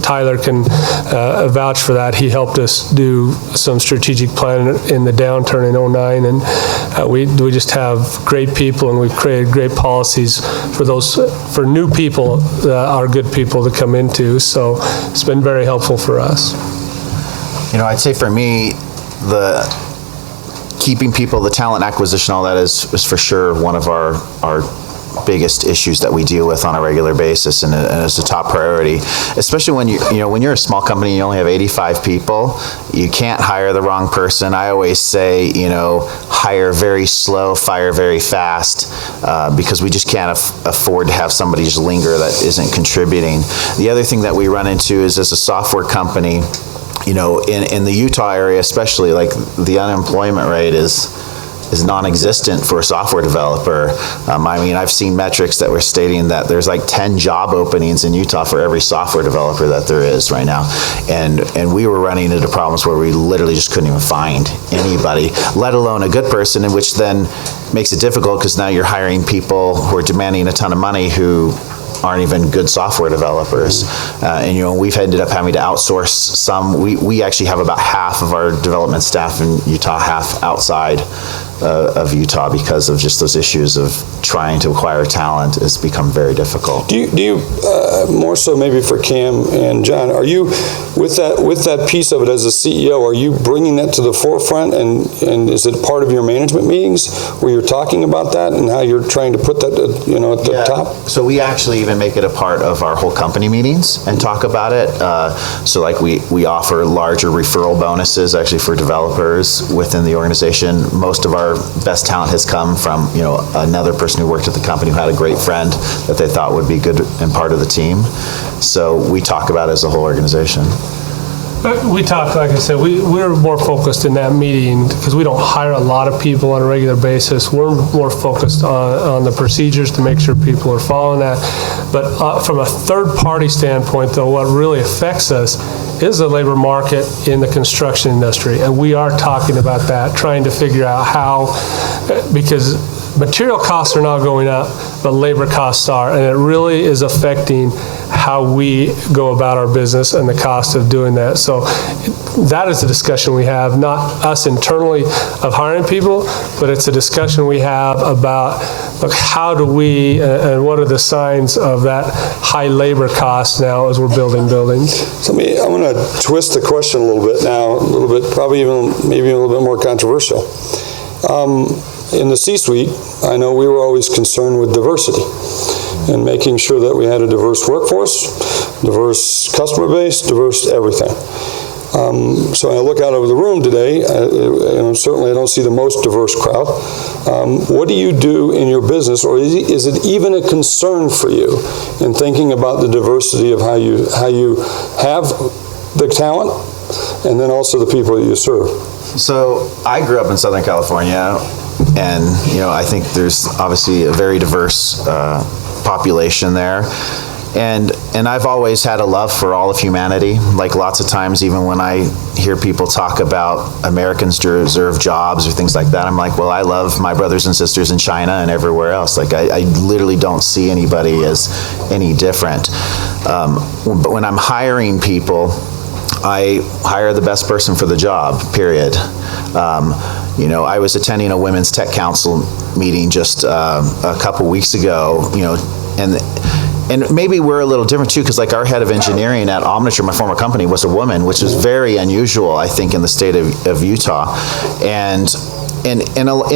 Tyler can vouch for that. He helped us do some strategic planning in the downturn in 2009, and we just have great people, and we've created great policies for new people that are good people to come into. So it's been very helpful for us. I'd say for me, the keeping people, the talent acquisition, all that is for sure one of our biggest issues that we deal with on a regular basis, and it's a top priority. Especially when when you're a small company, you only have 85 people. You can't hire the wrong person. I always say, hire very slow, fire very fast, because we just can't afford to have somebody just linger that isn't contributing. The other thing that we run into is, as a software company, in the Utah area especially, like, the unemployment rate is non-existent for a software developer. I've seen metrics that were stating that there's like 10 job openings in Utah for every software developer that there is right now. And we were running into problems where we literally just couldn't even find anybody, let alone a good person, and which then makes it difficult because now you're hiring people who are demanding a ton of money who aren't even good software developers. And we've ended up having to outsource some. We actually have about half of our development staff in Utah, half outside of Utah, because of just those issues of trying to acquire talent has become very difficult. Do you more so maybe for Cam and John, are you with that piece of it as a CEO, are you bringing that to the forefront, and is it part of your management meetings where you're talking about that and how you're trying to put that at the top? So we actually even make it a part of our whole company meetings and talk about it. So like we offer larger referral bonuses actually for developers within the organization. Most of our best talent has come from another person who worked at the company who had a great friend that they thought would be good and part of the team. So we talk about it as a whole organization. We talk, like I said, we're more focused in that meeting because we don't hire a lot of people on a regular basis. We're more focused on the procedures to make sure people are following that. But from a third-party standpoint, though, what really affects us is the labor market in the construction industry. And we are talking about that, trying to figure out how, because material costs are not going up, but labor costs are, and it really is affecting how we go about our business and the cost of doing that. So that is a discussion we have, not us internally of hiring people, but it's a discussion we have about how do we, and what are the signs of that high labor cost now as we're building buildings. So I'm going to twist the question a little bit now, probably maybe a little bit more controversial. In the C-suite, I know we were always concerned with diversity and making sure that we had a diverse workforce, diverse customer base, diverse everything. So when I look out over the room today, and certainly I don't see the most diverse crowd. What do you do in your business, or is it even a concern for you in thinking about the diversity of how you have the talent and then also the people that you serve? So I grew up in Southern California, and I think there's obviously a very diverse population there. And I've always had a love for all of humanity. Like, lots of times, even when I hear people talk about Americans deserve jobs or things like that, I'm like, well, I love my brothers and sisters in China and everywhere else. Like, I literally don't see anybody as any different. But when I'm hiring people, I hire the best person for the job, period. I was attending a Women's Tech Council meeting just a couple weeks ago, and maybe we're a little different too, because like our head of engineering at Omniture, my former company, was a woman, which is very unusual, I think, in the state of Utah. And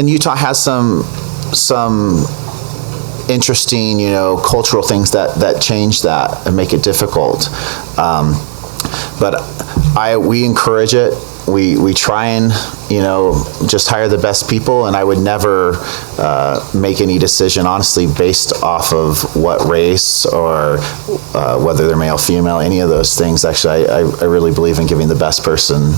Utah has some interesting, cultural things that change that and make it difficult. But we encourage it. We try and, just hire the best people, and I would never make any decision, honestly, based off of what race or whether they're male, female, any of those things. Actually, I really believe in giving the best person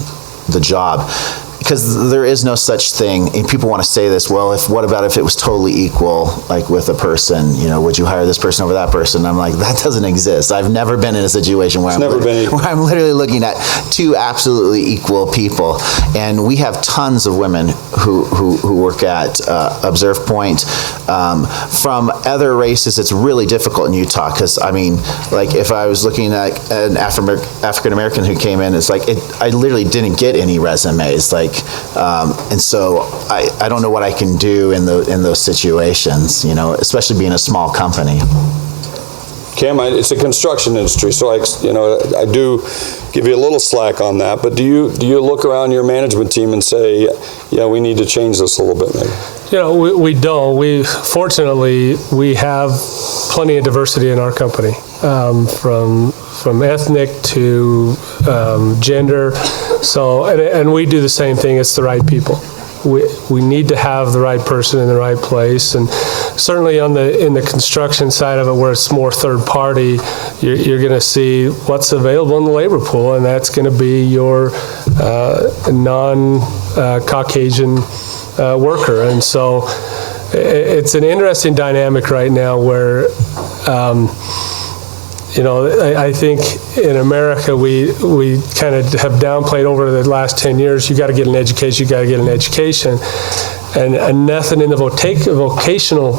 the job. Because there is no such thing, and people want to say this, well, what about if it was totally equal, like with a person, would you hire this person over that person? And I'm like, that doesn't exist. I've never been in a situation where I'm literally looking at two absolutely equal people. And we have tons of women who work at Observe Point. From other races, it's really difficult in Utah, because, like, if I was looking at an African American who came in, it's like, I literally didn't get any resumes. And so I don't know what I can do in those situations, especially being a small company. Cam, it's a construction industry, so I do give you a little slack on that. But do you look around your management team and say, yeah, we need to change this a little bit, maybe? We don't. Fortunately, we have plenty of diversity in our company, from ethnic to gender. So, and we do the same thing. It's the right people. We need to have the right person in the right place, and certainly in the construction side of it, where it's more third party, you're going to see what's available in the labor pool, and that's going to be your non-Caucasian worker. And so it's an interesting dynamic right now where I think in America we kind of have downplayed over the last 10 years, you got to get an education, and nothing in the vocational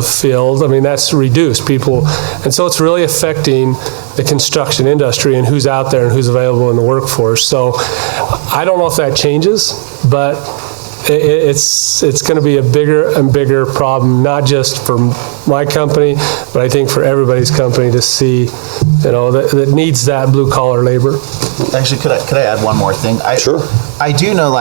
field, I mean, that's reduced people. And so it's really affecting the construction industry and who's out there and who's available in the workforce. So I don't know if that changes, but it's going to be a bigger and bigger problem, not just for my company, but I think for everybody's company to see, that needs that blue collar labor. Actually, could I add one more thing? Sure. I do know,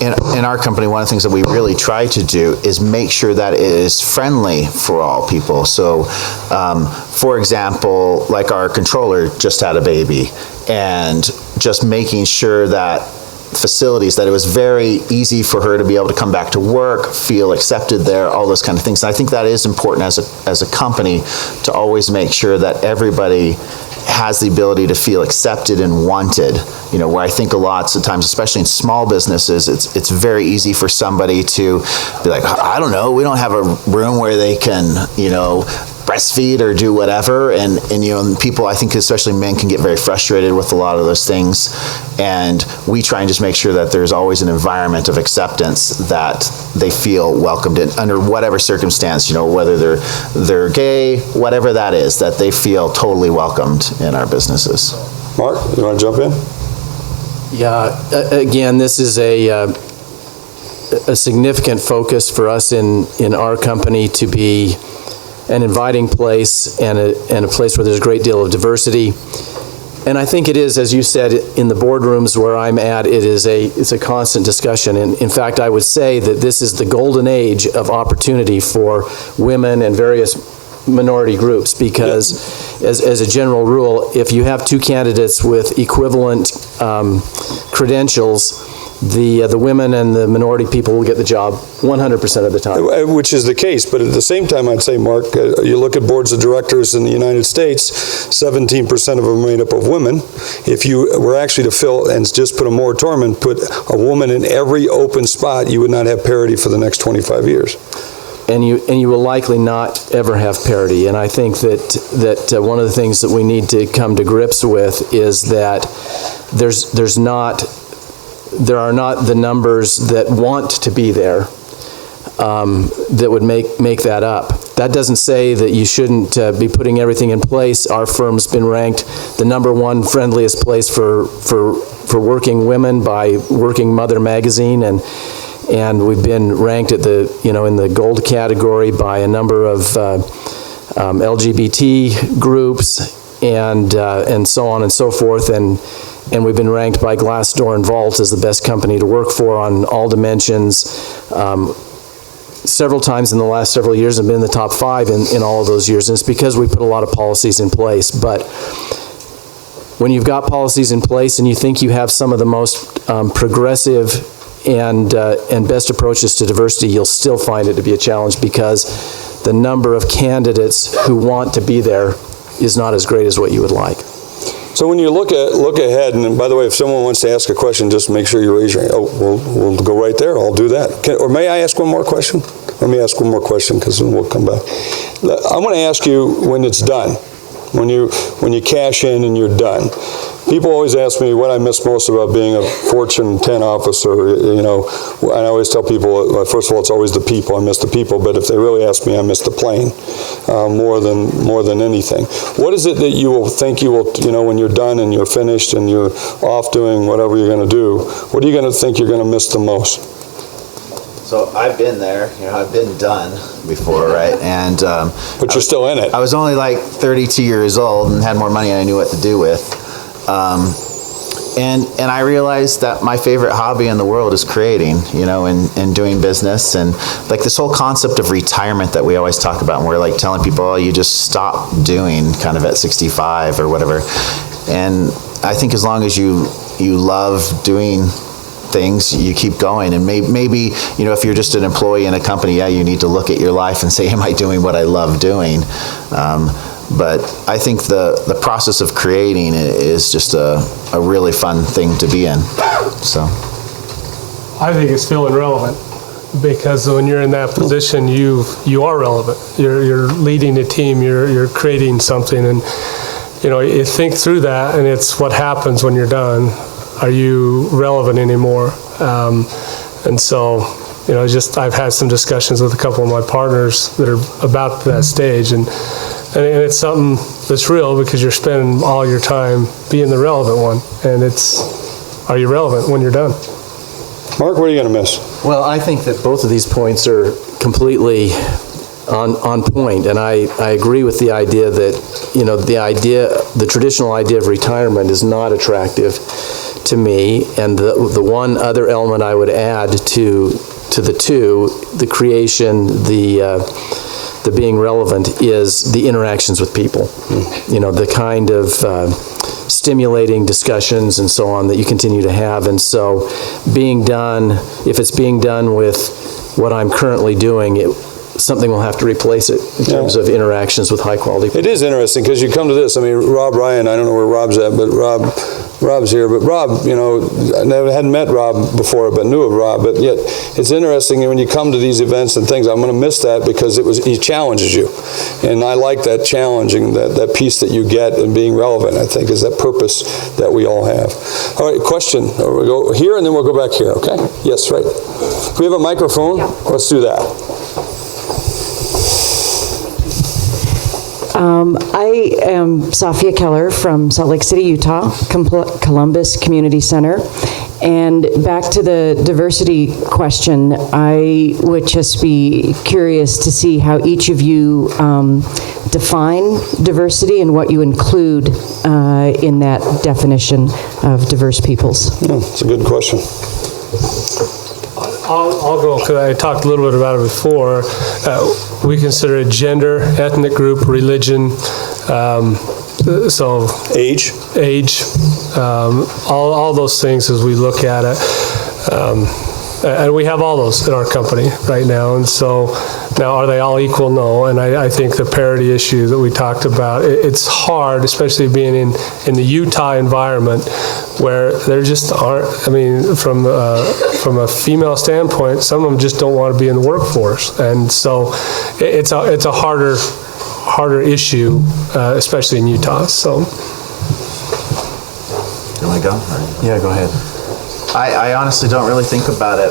in our company, one of the things that we really try to do is make sure that it is friendly for all people. So, for example, like our controller just had a baby, and just making sure that facilities, that it was very easy for her to be able to come back to work, feel accepted there, all those kind of things. And I think that is important as a company to always make sure that everybody has the ability to feel accepted and wanted. Where I think a lot of times, especially in small businesses, it's very easy for somebody to be like, I don't know, we don't have a room where they can, breastfeed or do whatever, and people, I think especially men, can get very frustrated with a lot of those things, and we try and just make sure that there's always an environment of acceptance, that they feel welcomed in under whatever circumstance, whether they're gay, whatever that is, that they feel totally welcomed in our businesses. Mark, you want to jump in? Yeah, again, this is a significant focus for us in our company, to be an inviting place and a place where there's a great deal of diversity. And I think it is, as you said, in the boardrooms where I'm at, it's a constant discussion. And in fact, I would say that this is the golden age of opportunity for women and various minority groups, because as a general rule, if you have two candidates with equivalent credentials, the women and the minority people will get the job 100% of the time. Which is the case, but at the same time, I'd say, Mark, you look at boards of directors in the United States, 17% of them are made up of women. If you were actually to fill and just put a moratorium and put a woman in every open spot, you would not have parity for the next 25 years. And you will likely not ever have parity. And I think that one of the things that we need to come to grips with is that there are not the numbers that want to be there that would make that up. That doesn't say that you shouldn't be putting everything in place. Our firm's been ranked the #1 friendliest place for working women by Working Mother magazine, and we've been ranked at in the gold category by a number of LGBT groups and so on and so forth, and we've been ranked by Glassdoor and Vault as the best company to work for on all dimensions several times in the last several years, and been in the top 5 in all of those years. And it's because we put a lot of policies in place. But when you've got policies in place and you think you have some of the most progressive and best approaches to diversity, you'll still find it to be a challenge, because the number of candidates who want to be there is not as great as what you would like. So when you look ahead, and by the way, if someone wants to ask a question, just make sure you raise your hand. Oh, we'll go right there. I'll do that. Or may I ask one more question? Let me ask one more question, because then we'll come back. I want to ask you, when it's done, when you cash in and you're done, people always ask me what I miss most about being a Fortune 10 officer. And I always tell people, first of all, it's always the people. I miss the people, but if they really ask me, I miss the plane more than anything. What is it that you will think when you're done and you're finished and you're off doing whatever you're going to do? What are you going to think you're going to miss the most? So I've been there, I've been done before, right? And but you're still in it. I was only like 32 years old and had more money than I knew what to do with. And I realized that my favorite hobby in the world is creating, and doing business. And like this whole concept of retirement that we always talk about, and we're like telling people, oh, you just stop doing kind of at 65 or whatever. And I think as long as you love doing things, you keep going. And maybe if you're just an employee in a company, you need to look at your life and say, am I doing what I love doing? But I think the process of creating is just a really fun thing to be in. So I think it's feeling relevant, because when you're in that position, you are relevant. You're leading a team. You're creating something, and you think through that, and it's what happens when you're done. Are you relevant anymore? And so, I've had some discussions with a couple of my partners that are about that stage, and it's something that's real, because you're spending all your time being the relevant one, and are you relevant when you're done? Mark, what are you going to miss? Well, I think that both of these points are completely on point, and I agree with the idea that the traditional idea of retirement is not attractive to me. And the one other element I would add to the two, the creation, the being relevant, is the interactions with people. The kind of stimulating discussions and so on that you continue to have. And so if it's being done with what I'm currently doing, something will have to replace it in terms of interactions with high quality people. It is interesting, because you come to this. I mean, Rob Ryan, I don't know where Rob's at, but Rob's here. But Rob, I never hadn't met Rob before, but knew of Rob. But yet, it's interesting when you come to these events and things. I'm going to miss that, because he challenges you, and I like that challenging, that piece that you get and being relevant. I think is that purpose that we all have. All right, question. We'll go here, and then we'll go back here. Okay? Yes, right. We have a microphone. Let's do that. I am Safia Keller from Salt Lake City, Utah, Columbus Community Center. And back to the diversity question, I would just be curious to see how each of you define diversity and what you include in that definition of diverse peoples. That's a good question. I'll go, because I talked a little bit about it before. We consider it gender, ethnic group, religion, so age, all those things as we look at it. And we have all those in our company right now. And so now, are they all equal? No. And I think the parity issue that we talked about, it's hard, especially being in the Utah environment, where there just aren't, from a female standpoint, some of them just don't want to be in the workforce. And so it's a harder issue, especially in Utah. So. Can I go? Yeah, go ahead. I honestly don't really think about it.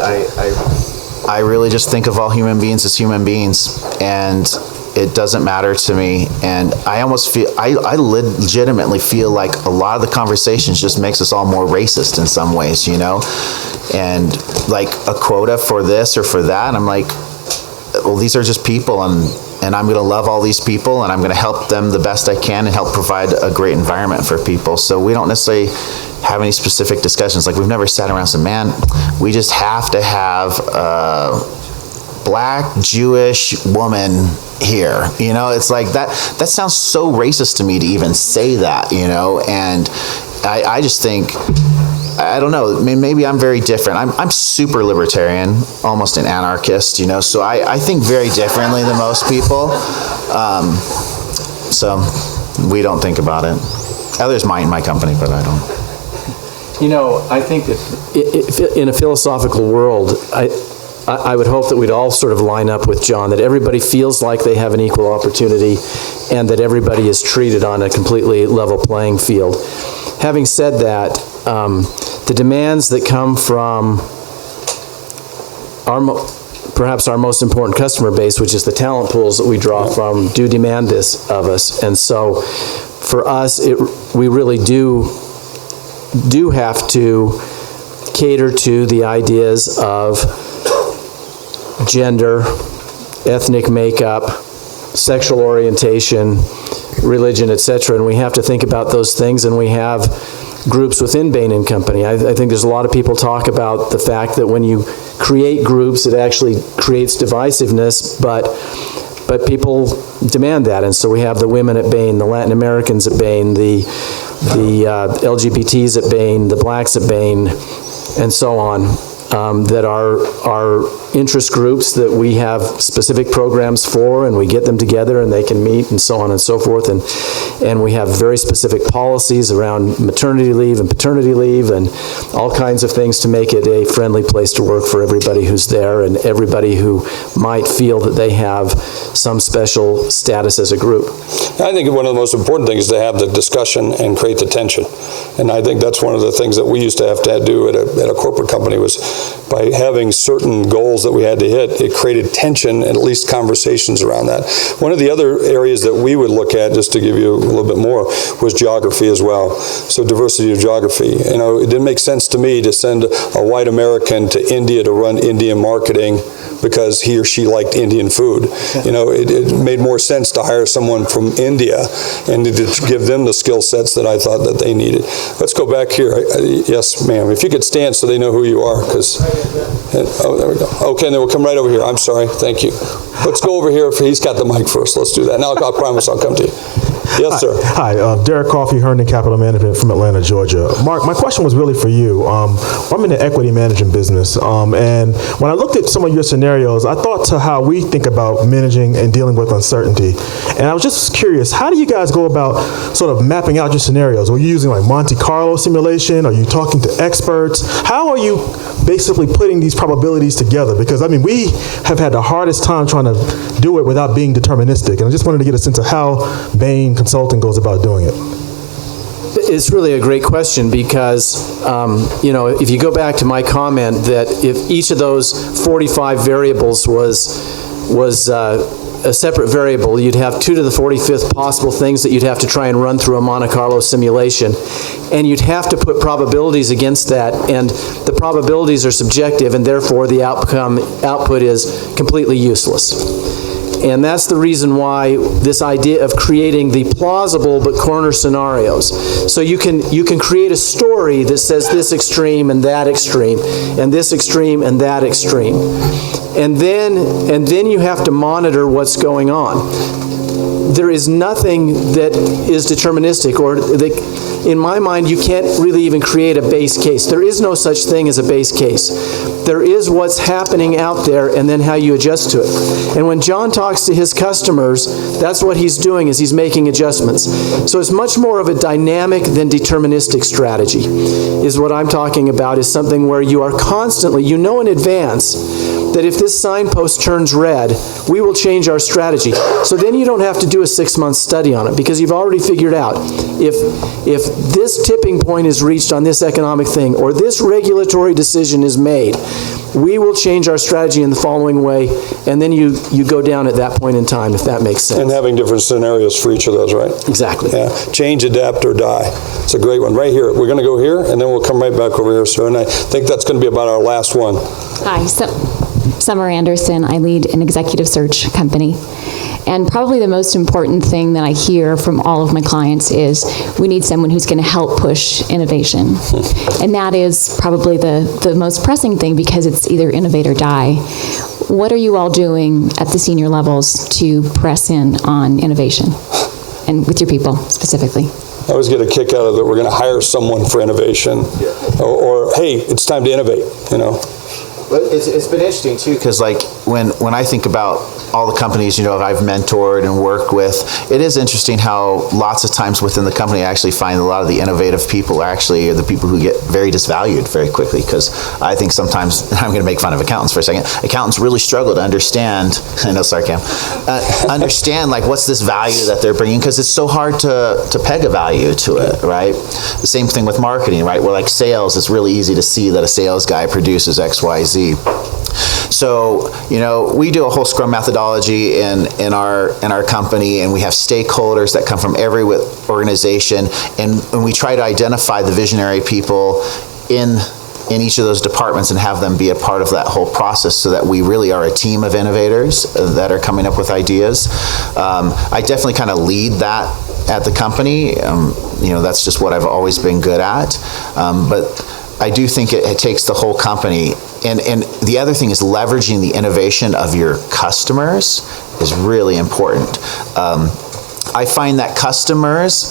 I really just think of all human beings as human beings, and it doesn't matter to me. And I almost feel, I legitimately feel like a lot of the conversations just makes us all more racist in some ways, and like a quota for this or for that. And I'm like, well, these are just people, and I'm going to love all these people, and I'm going to help them the best I can and help provide a great environment for people. So we don't necessarily have any specific discussions. Like, we've never sat around and said, man, we just have to have a black Jewish woman here. It's like that sounds so racist to me to even say that, and I just think, I don't know, maybe I'm very different. I'm super libertarian, almost an anarchist, so I think very differently than most people. So we don't think about it. Others might in my company, but I don't. I think that in a philosophical world, I would hope that we'd all sort of line up with John, that everybody feels like they have an equal opportunity and that everybody is treated on a completely level playing field. Having said that, the demands that come from perhaps our most important customer base, which is the talent pools that we draw from, do demand this of us. And so for us, we really do have to cater to the ideas of gender, ethnic makeup, sexual orientation, religion, etc. And we have to think about those things, and we have groups within Bain & Company. I think there's a lot of people talk about the fact that when you create groups, it actually creates divisiveness, but people demand that. And so we have the women at Bain, the Latin Americans at Bain, the LGBTs at Bain, the blacks at Bain, and so on, that are interest groups that we have specific programs for, and we get them together and they can meet and so on and so forth. And we have very specific policies around maternity leave and paternity leave and all kinds of things to make it a friendly place to work for everybody who's there and everybody who might feel that they have some special status as a group. I think one of the most important things is to have the discussion and create the tension. And I think that's one of the things that we used to have to do at a corporate company, was by having certain goals that we had to hit, it created tension and at least conversations around that. One of the other areas that we would look at, just to give you a little bit more, was geography as well. So diversity of geography. You know, it didn't make sense to me to send a white American to India to run Indian marketing because he or she liked Indian food. You know, it made more sense to hire someone from India and to give them the skill sets that I thought that they needed. Let's go back here. Yes, ma'am. If you could stand so they know who you are, because, oh, there we go. Okay, and then we'll come right over here. I'm sorry. Thank you. Let's go over here. He's got the mic first. Let's do that. Now I promise I'll come to you. Yes, sir. Hi, Derek Coffey, Herndon Capital Management from Atlanta, Georgia. Mark, my question was really for you. I'm in the equity management business, and when I looked at some of your scenarios, I thought to how we think about managing and dealing with uncertainty. And I was just curious, how do you guys go about sort of mapping out your scenarios? Are you using like Monte Carlo simulation? Are you talking to experts? How are you basically putting these probabilities together? Because, I mean, we have had the hardest time trying to do it without being deterministic. And I just wanted to get a sense of how Bain Consulting goes about doing it. It's really a great question because, you know, if you go back to my comment that if each of those 45 variables was a separate variable, you'd have 2 to the 45th possible things that you'd have to try and run through a Monte Carlo simulation. And you'd have to put probabilities against that, and the probabilities are subjective, and therefore the output is completely useless. And that's the reason why this idea of creating the plausible but corner scenarios. So you can create a story that says this extreme and that extreme, and this extreme and that extreme. And then you have to monitor what's going on. There is nothing that is deterministic, or in my mind, you can't really even create a base case. There is no such thing as a base case. There is what's happening out there and then how you adjust to it. And when John talks to his customers, that's what he's doing, is he's making adjustments. So it's much more of a dynamic than deterministic strategy, is what I'm talking about, is something where you are constantly, you know in advance that if this signpost turns red, we will change our strategy. So then you don't have to do a 6-month study on it, because you've already figured out if this tipping point is reached on this economic thing, or this regulatory decision is made, we will change our strategy in the following way, and then you go down at that point in time, if that makes sense. And having different scenarios for each of those, right? Exactly. Yeah. Change, adapt, or die. It's a great one. Right here. We're going to go here, and then we'll come right back over here, sir. And I think that's going to be about our last one. Hi. Summer Anderson. I lead an executive search company. And probably the most important thing that I hear from all of my clients is we need someone who's going to help push innovation. And that is probably the most pressing thing, because it's either innovate or die. What are you all doing at the senior levels to press in on innovation, and with your people specifically? I always get a kick out of that. We're going to hire someone for innovation, or hey, it's time to innovate, you know. But it's been interesting too, because like when I think about all the companies, you know, I've mentored and worked with, it is interesting how lots of times within the company I actually find a lot of the innovative people are actually the people who get very disvalued very quickly, because I think sometimes, I'm going to make fun of accountants for a second, accountants really struggle to understand, I know sarcasm, understand like what's this value that they're bringing, because it's so hard to peg a value to it, right? The same thing with marketing, right? Where like sales, it's really easy to see that a sales guy produces X, Y, Z. So, you know, we do a whole Scrum methodology in our company, and we have stakeholders that come from every organization, and we try to identify the visionary people in in each of those departments and have them be a part of that whole process so that we really are a team of innovators that are coming up with ideas. I definitely kind of lead that at the company. That's just what I've always been good at. But I do think it takes the whole company. And the other thing is leveraging the innovation of your customers is really important. I find that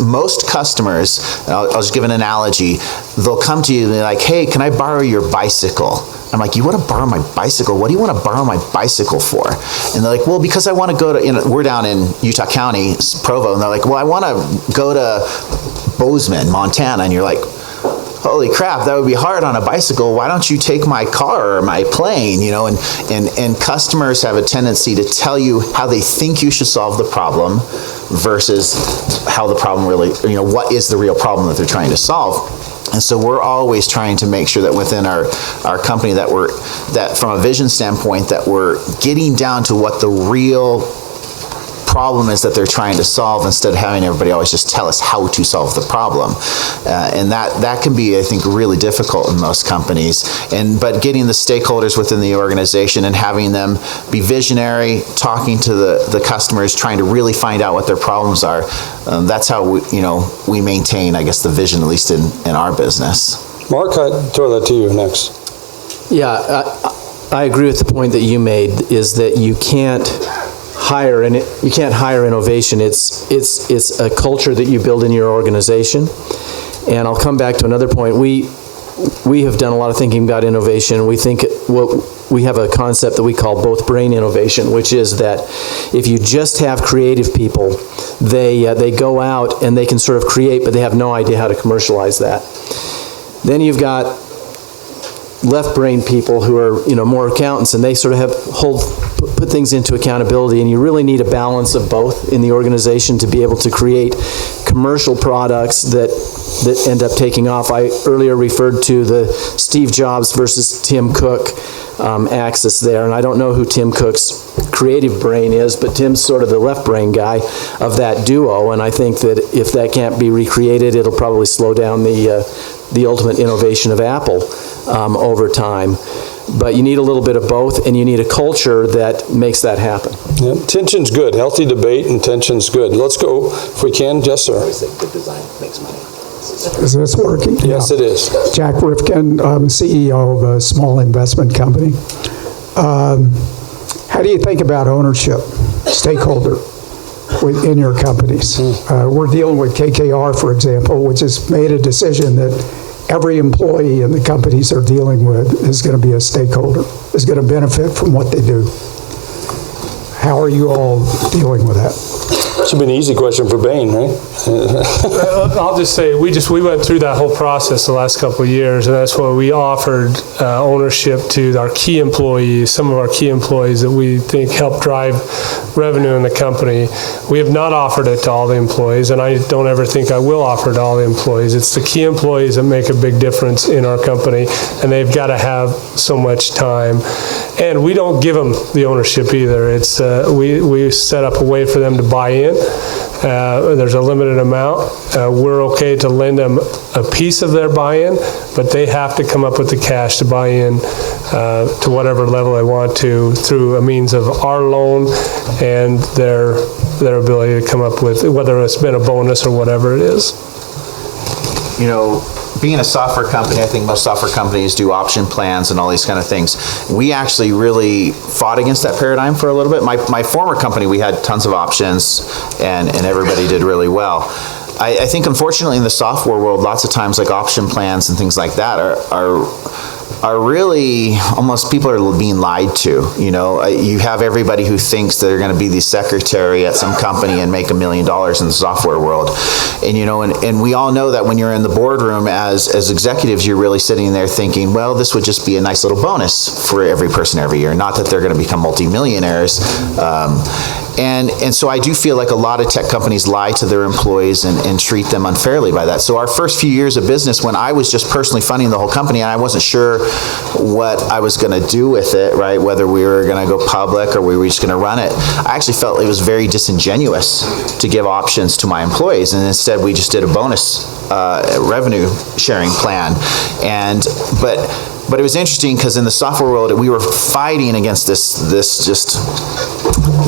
most customers, and I'll just give an analogy, they'll come to you and they're like, hey, can I borrow your bicycle? I'm like, you want to borrow my bicycle? What do you want to borrow my bicycle for? And they're like, well, because I want to go to, we're down in Utah County, Provo, and they're like, well, I want to go to Bozeman, Montana. And you're like, holy crap, that would be hard on a bicycle. Why don't you take my car or my plane? And customers have a tendency to tell you how they think you should solve the problem versus how the problem really, what is the real problem that they're trying to solve. And so we're always trying to make sure that within our company that from a vision standpoint, that we're getting down to what the real problem is that they're trying to solve, instead of having everybody always just tell us how to solve the problem. And that can be, I think, really difficult in most companies. But getting the stakeholders within the organization and having them be visionary, talking to the customers, trying to really find out what their problems are, that's how we maintain, I guess, the vision, at least in our business. Mark, I'd throw that to you next. Yeah, I agree with the point that you made, is that you can't hire innovation. It's a culture that you build in your organization. And I'll come back to another point. We have done a lot of thinking about innovation. We have a concept that we call both brain innovation, which is that if you just have creative people, they go out and they can sort of create, but they have no idea how to commercialize that. Then you've got left brain people who are more accountants, and they sort of put things into accountability, and you really need a balance of both in the organization to be able to create commercial products that end up taking off. I earlier referred to the Steve Jobs versus Tim Cook axis there, and I don't know who Tim Cook's creative brain is, but Tim's sort of the left brain guy of that duo, and I think that if that can't be recreated, it'll probably slow down the ultimate innovation of Apple over time. But you need a little bit of both, and you need a culture that makes that happen. Yeah, tension's good. Healthy debate and tension's good. Let's go, if we can. Yes, sir. Good design makes money. Is this working? Yes, it is. Jack Rifkin, CEO of a small investment company. How do you think about ownership, stakeholder, in your companies? We're dealing with KKR, for example, which has made a decision that every employee in the companies they're dealing with is going to be a stakeholder, is going to benefit from what they do. How are you all dealing with that? Should be an easy question for Bain, right? I'll just say we went through that whole process the last couple of years, and that's why we offered ownership to our key employees, some of our key employees that we think help drive revenue in the company. We have not offered it to all the employees, and I don't ever think I will offer it to all the employees. It's the key employees that make a big difference in our company, and they've got to have so much time. And we don't give them the ownership either. It's we set up a way for them to buy in. There's a limited amount. We're okay to lend them a piece of their buy-in, but they have to come up with the cash to buy in to whatever level they want to through a means of our loan and their ability to come up with, whether it's been a bonus or whatever it is. Being a software company, I think most software companies do option plans and all these kind of things. We actually really fought against that paradigm for a little bit. My former company, we had tons of options, and everybody did really well. I think, unfortunately, in the software world, lots of times, like option plans and things like that are really almost, people are being lied to. You have everybody who thinks they're going to be the secretary at some company and make $1 million in the software world. And we all know that when you're in the boardroom as executives, you're really sitting there thinking, well, this would just be a nice little bonus for every person every year. Not that they're going to become multimillionaires. And so I do feel like a lot of tech companies lie to their employees and treat them unfairly by that. So our first few years of business, when I was just personally funding the whole company and I wasn't sure what I was going to do with it, right, whether we were going to go public or we were just going to run it, I actually felt it was very disingenuous to give options to my employees, and instead we just did a bonus revenue sharing plan. But it was interesting because in the software world, we were fighting against this just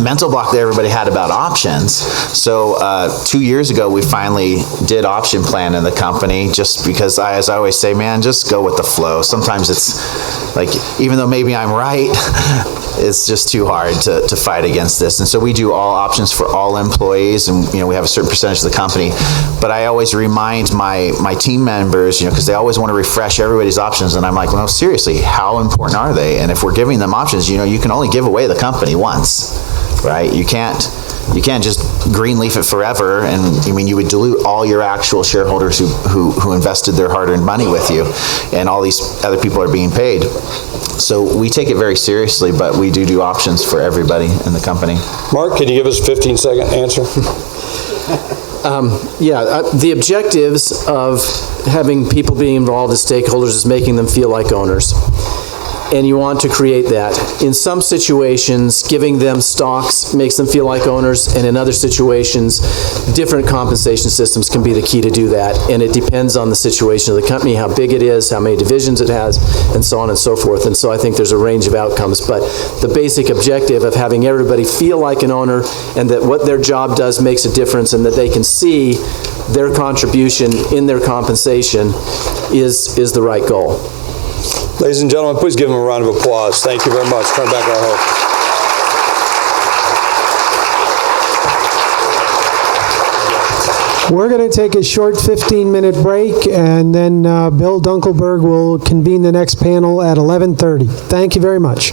mental block that everybody had about options. So 2 years ago, we finally did option plan in the company, just because as I always say, man, just go with the flow. Sometimes it's like, even though maybe I'm right, it's just too hard to fight against this. And so we do all options for all employees, and we have a certain percentage of the company. But I always remind my team members, because they always want to refresh everybody's options, and I'm like, well, seriously, how important are they? And if we're giving them options, you can only give away the company once, right? You can't just greenleaf it forever, and you would dilute all your actual shareholders who invested their hard-earned money with you, and all these other people are being paid. So we take it very seriously, but we do options for everybody in the company. Mark, can you give us a 15-second answer? The objectives of having people being involved as stakeholders is making them feel like owners. And you want to create that. In some situations, giving them stocks makes them feel like owners, and in other situations, different compensation systems can be the key to do that. And it depends on the situation of the company, how big it is, how many divisions it has, and so on and so forth. And so I think there's a range of outcomes. But the basic objective of having everybody feel like an owner, and that what their job does makes a difference, and that they can see their contribution in their compensation is the right goal. Ladies and gentlemen, please give them a round of applause. Thank you very much. Turn back our host. We're going to take a short 15-minute break, and then Bill Dunkelberg will convene the next panel at 11:30. Thank you very much.